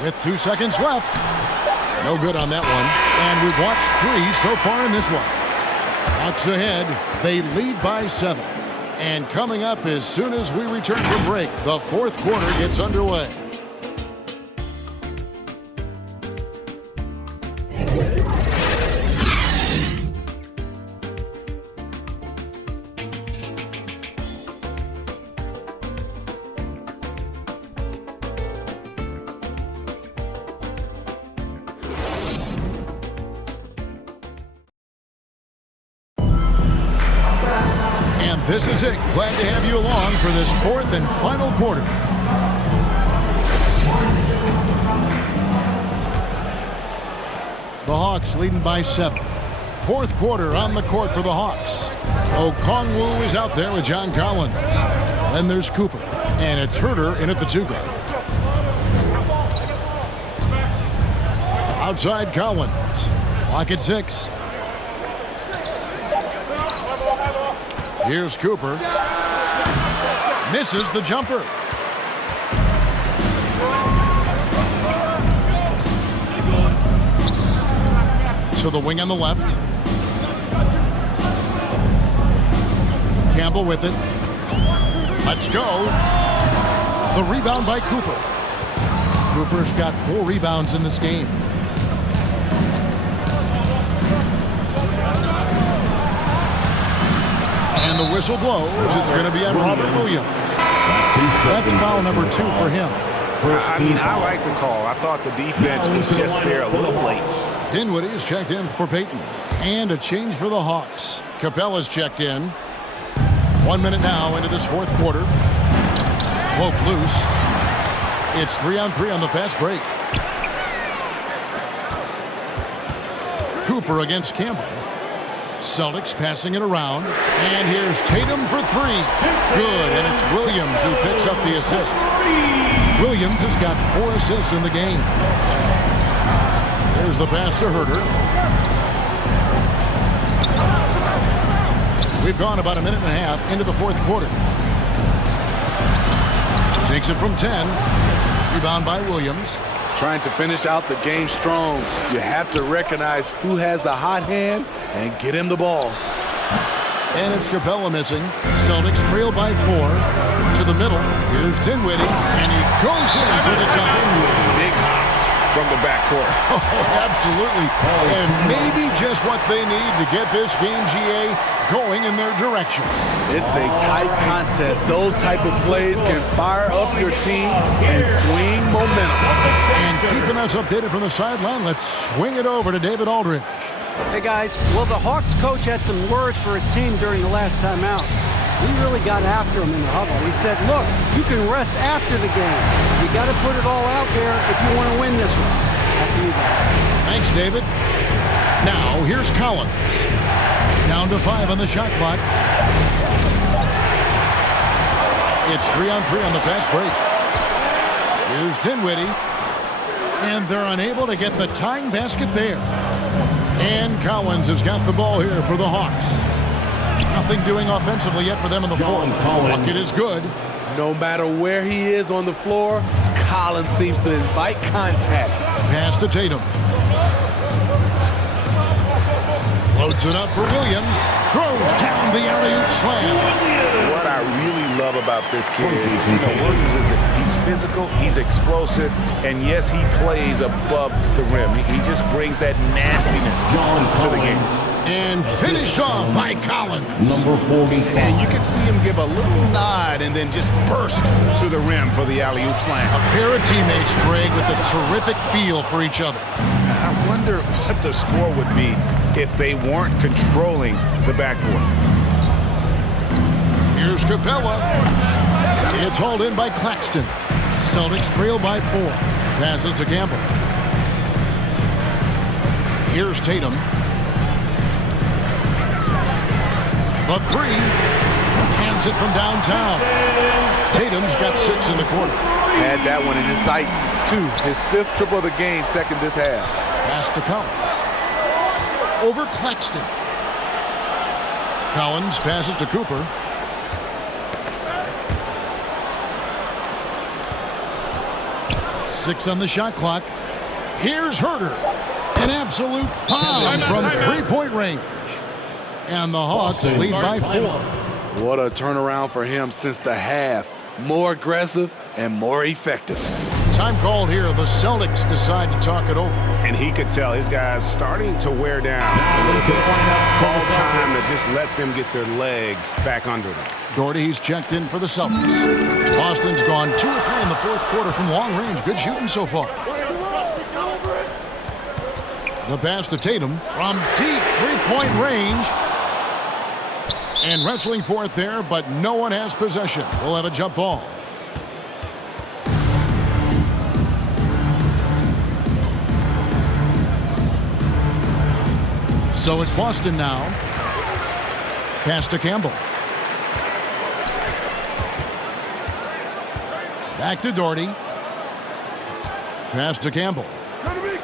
With 2 seconds left. No good on that one. And we've watched 3 so far in this one. Hawks ahead. They lead by 7. And coming up as soon as we return from break, the fourth quarter gets underway. This is it. Glad to have you along for this fourth and final quarter. The Hawks leading by 7. Fourth quarter on the court for the Hawks. Okongwu is out there with John Collins. Then there's Cooper. And it's Herter in at the 2 guard. Outside Collins. Lock at 6. Here's Cooper. Misses the jumper. To the wing on the left. Campbell with it. Let's go. The rebound by Cooper. Cooper's got 4 rebounds in this game. And the whistle blows. It's going to be on Robert Williams. That's foul number 2 for him. I like the call. I thought the defense was just there a little late. Dinwiddie is checked in for Payton. And a change for the Hawks. Capella's checked in. 1 minute now into this fourth quarter. Poke loose. It's 3-on-3 on the fast break. Cooper against Campbell. Celtics passing it around. And here's Tatum for 3. Good, and it's Williams who picks up the assist. Williams has got 4 assists in the game. There's the pass to Herter. We've gone about a minute and a half into the fourth quarter. Takes it from 10. Rebound by Williams. Trying to finish out the game strong. You have to recognize who has the hot hand and get him the ball. And it's Capella missing. Celtics trail by 4. To the middle. Here's Dinwiddie. And he goes in for the tie. Big hops. from the backcourt. Oh, absolutely. And maybe just what they need to get this game, GA, going in their direction. It's a tight contest. Those type of plays can fire up your team and swing momentum. And keeping us updated from the sideline, let's swing it over to David Aldridge. Hey, guys. Well, the Hawks coach had some words for his team during the last timeout. He really got after him in the huddle. He said, look, you can rest after the game. You got to put it all out there if you want to win this one. Back to you guys. Thanks, David. Now, here's Collins. Down to 5 on the shot clock. It's 3-on-3 on the fast break. Here's Dinwiddie. And they're unable to get the tying basket there. And Collins has got the ball here for the Hawks. Nothing doing offensively yet for them in the fourth. Bucket is good. No matter where he is on the floor, Collins seems to invite contact. Pass to Tatum. Floats it up for Williams. Throws down the alley-oop slam. What I really love about this kid, Williams he's physical, he's explosive, and yes, he plays above the rim. He just brings that nastiness to the game. And finished off by Collins. Number 45. And you can see him give a little nod and then just burst to the rim for the alley-oop slam. A pair of teammates, Greg, with a terrific feel for each other. I wonder what the score would be if they weren't controlling the backboard. Here's Capella. It's hauled in by Claxton. Celtics trail by 4. Passes to Campbell. Here's Tatum. The 3. Cans it from downtown. Tatum's got 6 in the quarter. Had that one in his sights, too. His 5th triple of the game, second this half. Pass to Collins. Over Claxton. Collins passes to Cooper. Six on the shot clock. Here's Herter. An absolute bomb from three-point range. And the Hawks lead by 4. What a turnaround for him since the half. More aggressive and more effective. Time called here. The Celtics decide to talk it over. And he could tell his guys starting to wear down. Call time to just let them get their legs back under them. Doherty's checked in for the Celtics. Boston's gone 2 or 3 in the fourth quarter from long range. Good shooting so far. The pass to Tatum from deep three-point range. And wrestling for it there, but no one has possession. We'll have a jump ball. So it's Boston now. Pass to Campbell. Back to Doherty. Pass to Campbell. Come to me.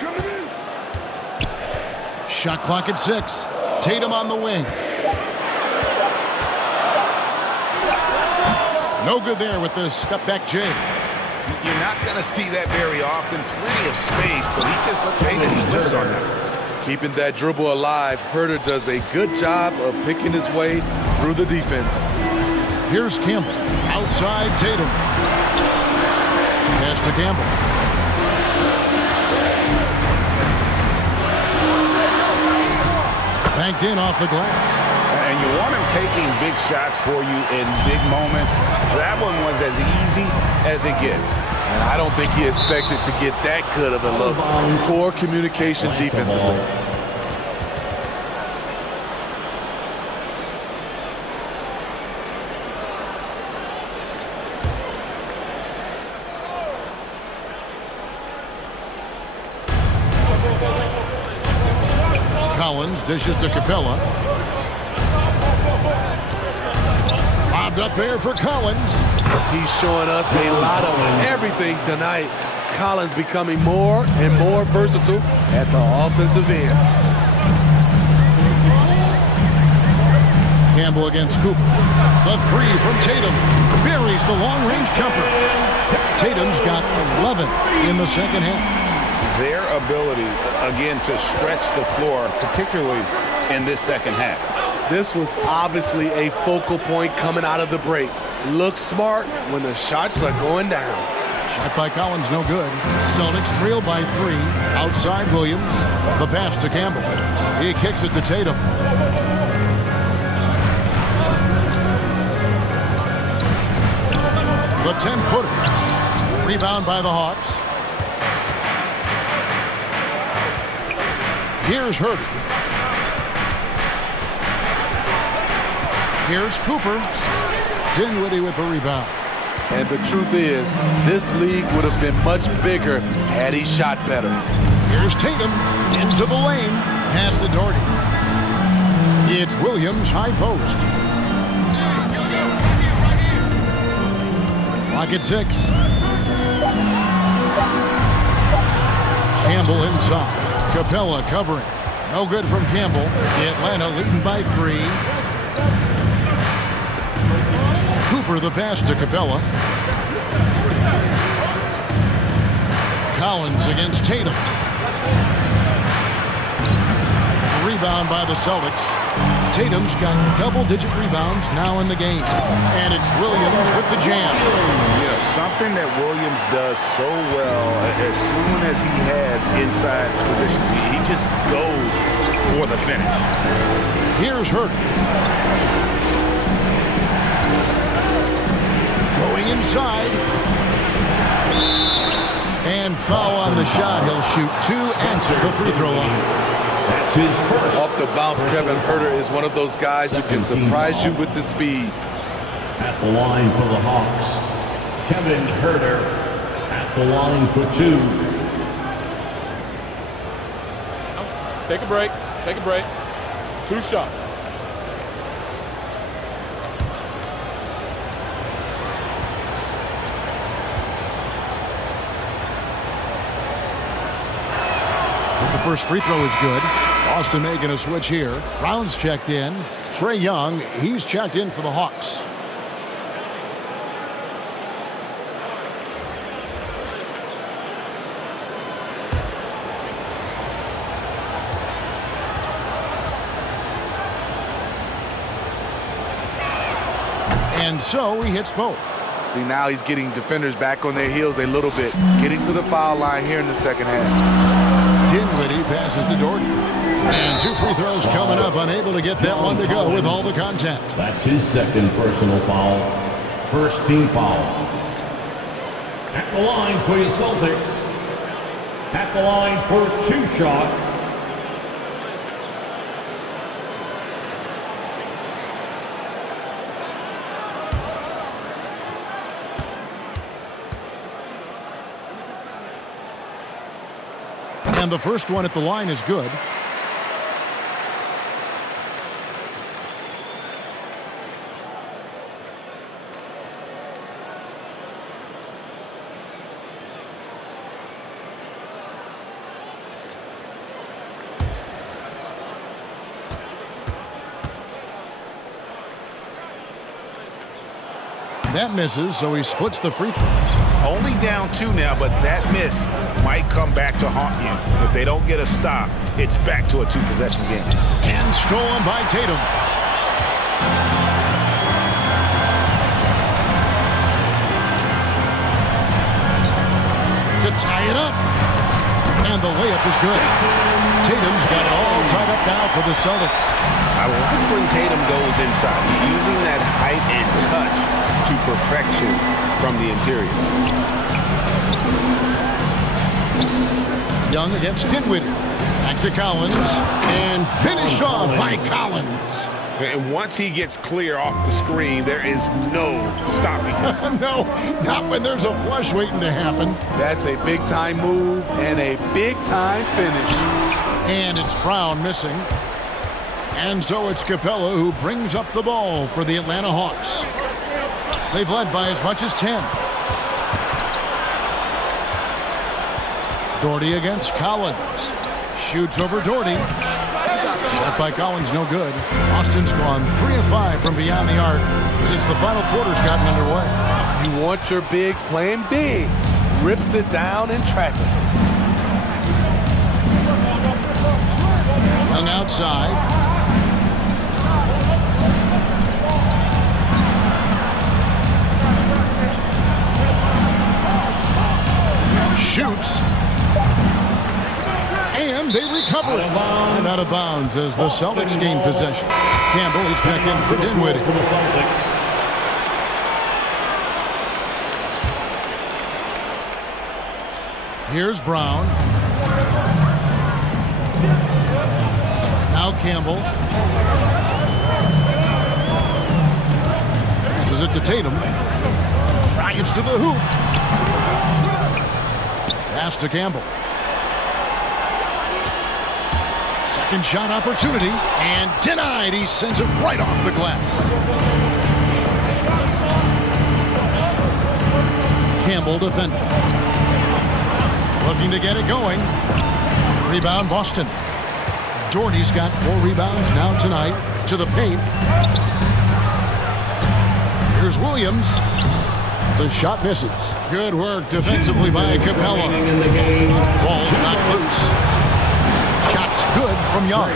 Shot clock at 6. Tatum on the wing. No good there with the step-back J. You're not going to see that very often. Plenty of space, but he just, let's face it, he whiffs on that. Keeping that dribble alive, Herter does a good job of picking his way through the defense. Here's Campbell. Outside Tatum. Pass to Campbell. Banked in off the glass. And you want him taking big shots for you in big moments. That one was as easy as it gets. And I don't think he expected to get that good of a look. Poor communication defensively. Collins dishes to Capella. Lobbed up there for Collins. He's showing us a lot of everything tonight. Collins becoming more and more versatile at the offensive end. Campbell against Cooper. The 3 from Tatum. Buries the long-range jumper. Tatum's got 11 in the second half. Their ability, again, to stretch the floor, particularly in this second half. This was obviously a focal point coming out of the break. Looks smart when the shots are going down. Shot by Collins, no good. Celtics trail by 3. Outside Williams. The pass to Campbell. He kicks it to Tatum. The 10-footer. Rebound by the Hawks. Here's Hurd. Here's Cooper. Dinwiddie with the rebound. And the truth is, this league would have been much bigger had he shot better. Here's Tatum into the lane. Pass to Doherty. It's Williams, high post. Clock at 6. Campbell inside. Capella covering. No good from Campbell. Atlanta leading by 3. Cooper the pass to Capella. Collins against Tatum. Rebound by the Celtics. Tatum's got double-digit rebounds now in the game. And it's Williams with the jam. Yeah, something that Williams does so well as soon as he has inside position. He just goes for the finish. Here's Hurd. Going inside. And foul on the shot. He'll shoot 2 at the free throw line. That's his first. Off the bounce, Kevin Huerter is one of those guys who can surprise you with the speed. At the line for the Hawks, Kevin Huerter at the line for 2. Take a break. Take a break. 2 shots. The first free throw is good. Boston making a switch here. Brown's checked in. Trae Young, he's checked in for the Hawks. And so he hits both. See, now he's getting defenders back on their heels a little bit. Getting to the foul line here in the second half. Dinwiddie passes to Doherty. And 2 free throws coming up. Unable to get that one to go with all the contact. That's his second personal foul. First team foul. At the line for your Celtics. At the line for 2 shots. And the first one at the line is good. That misses, so he splits the free throws. Only down 2 now, but that miss might come back to haunt you. If they don't get a stop, it's back to a 2-possession game. And stolen by Tatum. To tie it up. And the layup is good. Tatum's got it all tied up now for the Celtics. I like when Tatum goes inside. He's using that height and touch to perfection from the interior. Young against Dinwiddie. Back to Collins. And finished off by Collins. And once he gets clear off the screen, there is no stopping him. No, not when there's a flush waiting to happen. That's a big-time move and a big-time finish. And it's Brown missing. And so it's Capella who brings up the ball for the Atlanta Hawks. They've led by as much as 10. Doherty against Collins. Shoots over Doherty. Shot by Collins, no good. Austin's gone 3 of 5 from beyond the arc since the final quarter's gotten underway. You want your bigs playing big. Rips it down in traffic. Young outside. shoots. And they recover it. And out of bounds as the Celtics gain possession. Campbell is checked in for Dinwiddie. Here's Brown. Now Campbell. Passes it to Tatum. Drives to the hoop. Pass to Campbell. Second shot opportunity. And denied. He sends it right off the glass. Campbell defending. Looking to get it going. Rebound Boston. Doherty's got 4 rebounds now tonight. To the paint. Here's Williams. The shot misses. Good work defensively by Capella. Ball's not loose. Shot's good from Young.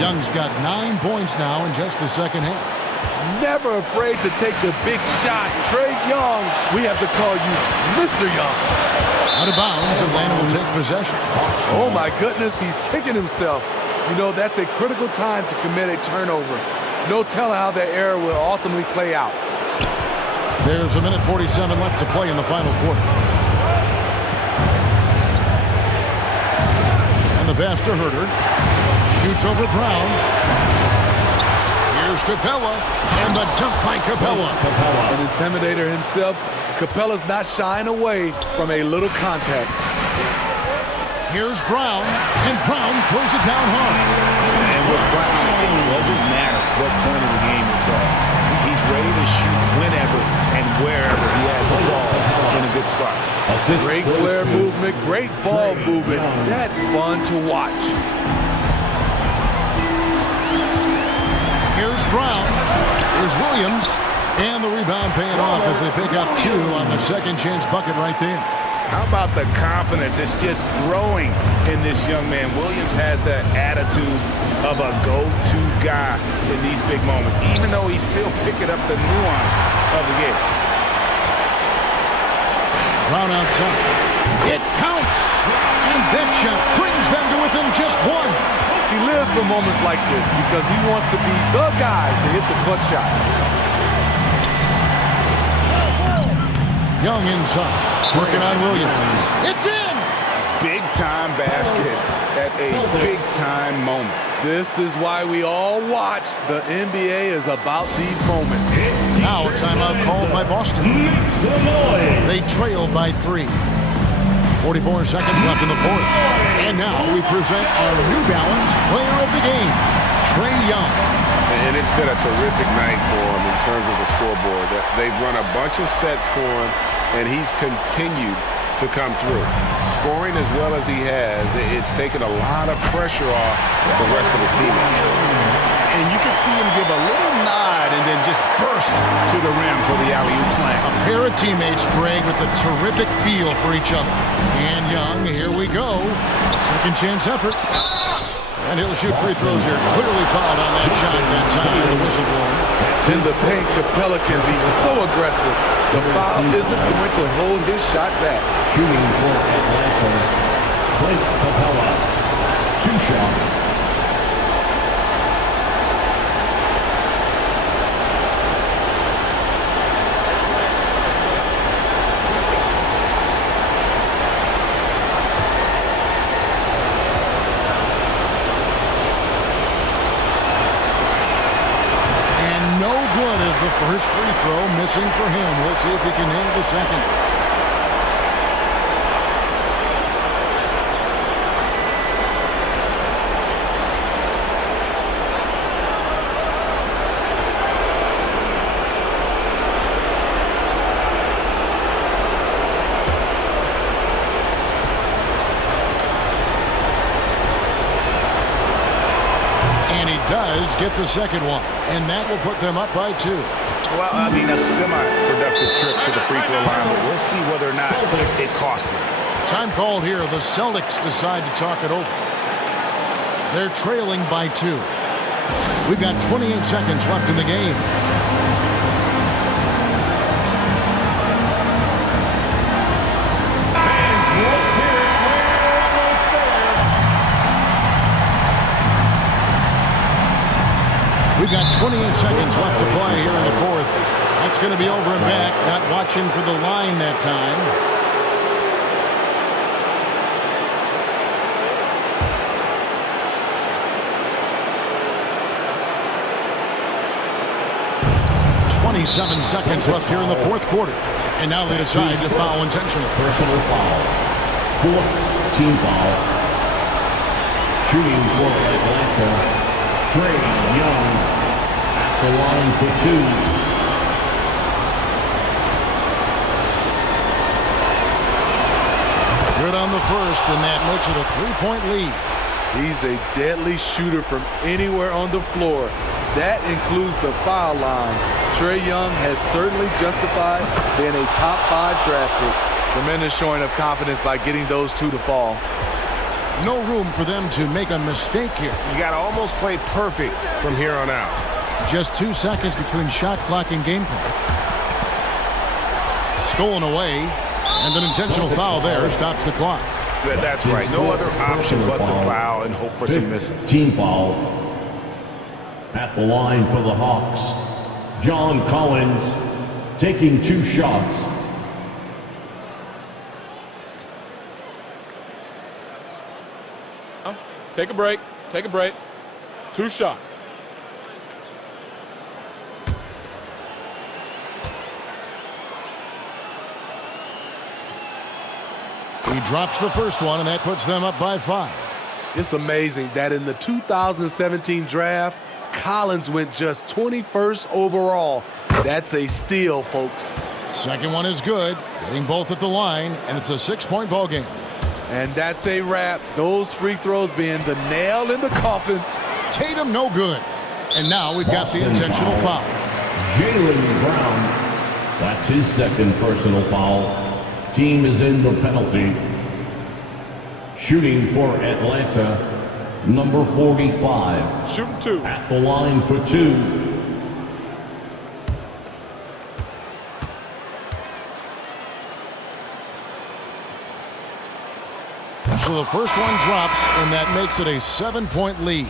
Young's got 9 points now in just the second half. Never afraid to take the big shot. Trae Young, we have to call you Mr. Young. Out of bounds, Atlanta will take possession. Oh my goodness, he's kicking himself. You know, that's a critical time to commit a turnover. No telling how that error will ultimately play out. There's a minute 47 left to play in the final quarter. And the pass to Herter. Shoots over Brown. Here's Capella. And the dunk by Capella. An intimidator himself. Capella's not shying away from a little contact. Here's Brown, and Brown throws it down hard. And with Brown, it doesn't matter what point of the game it's at. He's ready to shoot whenever and wherever he has the ball in a good spot. Great player movement, great ball movement. That's fun to watch. Here's Brown. Here's Williams. And the rebound paying off as they pick up 2 on the second chance bucket right there. How about the confidence? It's just growing in this young man. Williams has that attitude of a go-to guy in these big moments, even though he's still picking up the nuance of the game. Brown outside. It counts. And that shot brings them to within just 1. He lives for moments like this because he wants to be the guy to hit the clutch shot. Young inside, working on Williams. It's in! Big-time basket at a big-time moment. This is why we all watch. The NBA is about these moments. Now a timeout called by Boston. They trailed by 3. 44 seconds left in the fourth. And now we present our New Balance player of the game, Trae Young. And it's been a terrific night for him in terms of the scoreboard. They've run a bunch of sets for him, and he's continued to come through. Scoring as well as he has, it's taken a lot of pressure off the rest of his teammates. And you can see him give a little nod and then just burst to the rim for the alley-oop slam. A pair of teammates, Greg, with a terrific feel for each other. And Young, here we go. Second chance effort. And he'll shoot free throws here. Clearly fouled on that shot that time. The whistle blown. In the paint, Capella can be so aggressive. The foul isn't going to hold his shot back. Shooting for Atlanta, Clint Capella. 2 shots. The first free throw missing for him. We'll see if he can handle the second. And he does get the second one. And that will put them up by 2. Well, I mean, a semi-productive trip to the free throw line, but we'll see whether or not it costs them. Time called here. The Celtics decide to talk it over. They're trailing by 2. We've got 28 seconds left in the game. And We've got 28 seconds left to play here in the fourth. That's going to be over and back. Not watching for the line that time. .27 seconds left here in the fourth quarter. And now they decide to foul intentionally. Personal foul. Fourth team foul. Shooting for Atlanta, Trae Young at the line for two. Good on the first, and that makes it a 3-point lead. He's a deadly shooter from anywhere on the floor. That includes the foul line. Trae Young has certainly justified being a top 5 draft pick. Tremendous showing of confidence by getting those two to fall. No room for them to make a mistake here. You got to almost play perfect from here on out. Just 2 seconds between shot clock and gameplay. Stolen away, and an intentional foul there stops the clock. That's right. No other option but to foul and hope for some misses. Team foul. At the line for the Hawks, John Collins taking 2 shots. Take a break. Take a break. 2 shots. He drops the first one, and that puts them up by 5. It's amazing that in the 2017 draft, Collins went just 21st overall. That's a steal, folks. Second one is good, getting both at the line, and it's a 6-point ball game. And that's a wrap. Those free throws being the nail in the coffin. Tatum no good. And now we've got the intentional foul. Jaylen Brown, that's his second personal foul. Team is in the penalty. Shooting for Atlanta, number 45. Shooting 2. At the line for 2. So the first one drops, and that makes it a 7-point lead.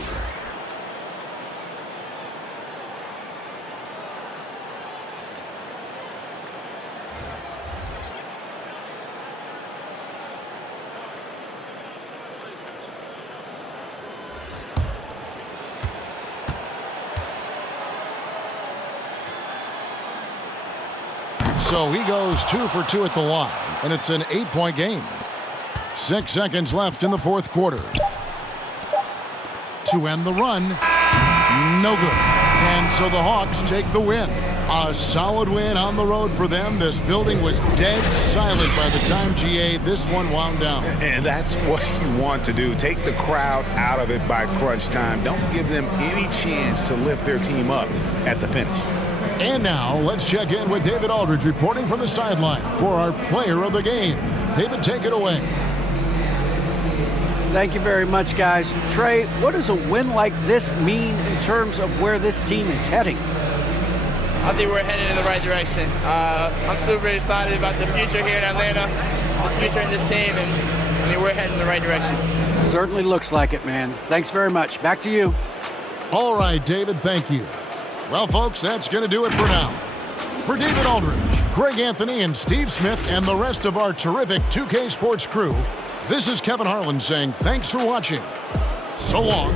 So he goes 2 for 2 at the line, and it's an 8-point game. 6 seconds left in the fourth quarter. To end the run, no good. And so the Hawks take the win. A solid win on the road for them. This building was dead silent by the time, GA, this one wound down. And that's what you want to do. Take the crowd out of it by crunch time. Don't give them any chance to lift their team up at the finish. And now let's check in with David Aldridge reporting from the sideline for our player of the game. David, take it away. Thank you very much, guys. Trae, what does a win like this mean in terms of where this team is heading? I think we're headed in the right direction. I'm super excited about the future here in Atlanta, the future in this team, and I mean, we're heading in the right direction. Certainly looks like it, man. Thanks very much. Back to you. All right, David, thank you. Well, folks, that's going to do it for now. For David Aldridge, Greg Anthony, and Steve Smith, and the rest of our terrific 2K Sports crew, this is Kevin Harlan saying thanks for watching. So long.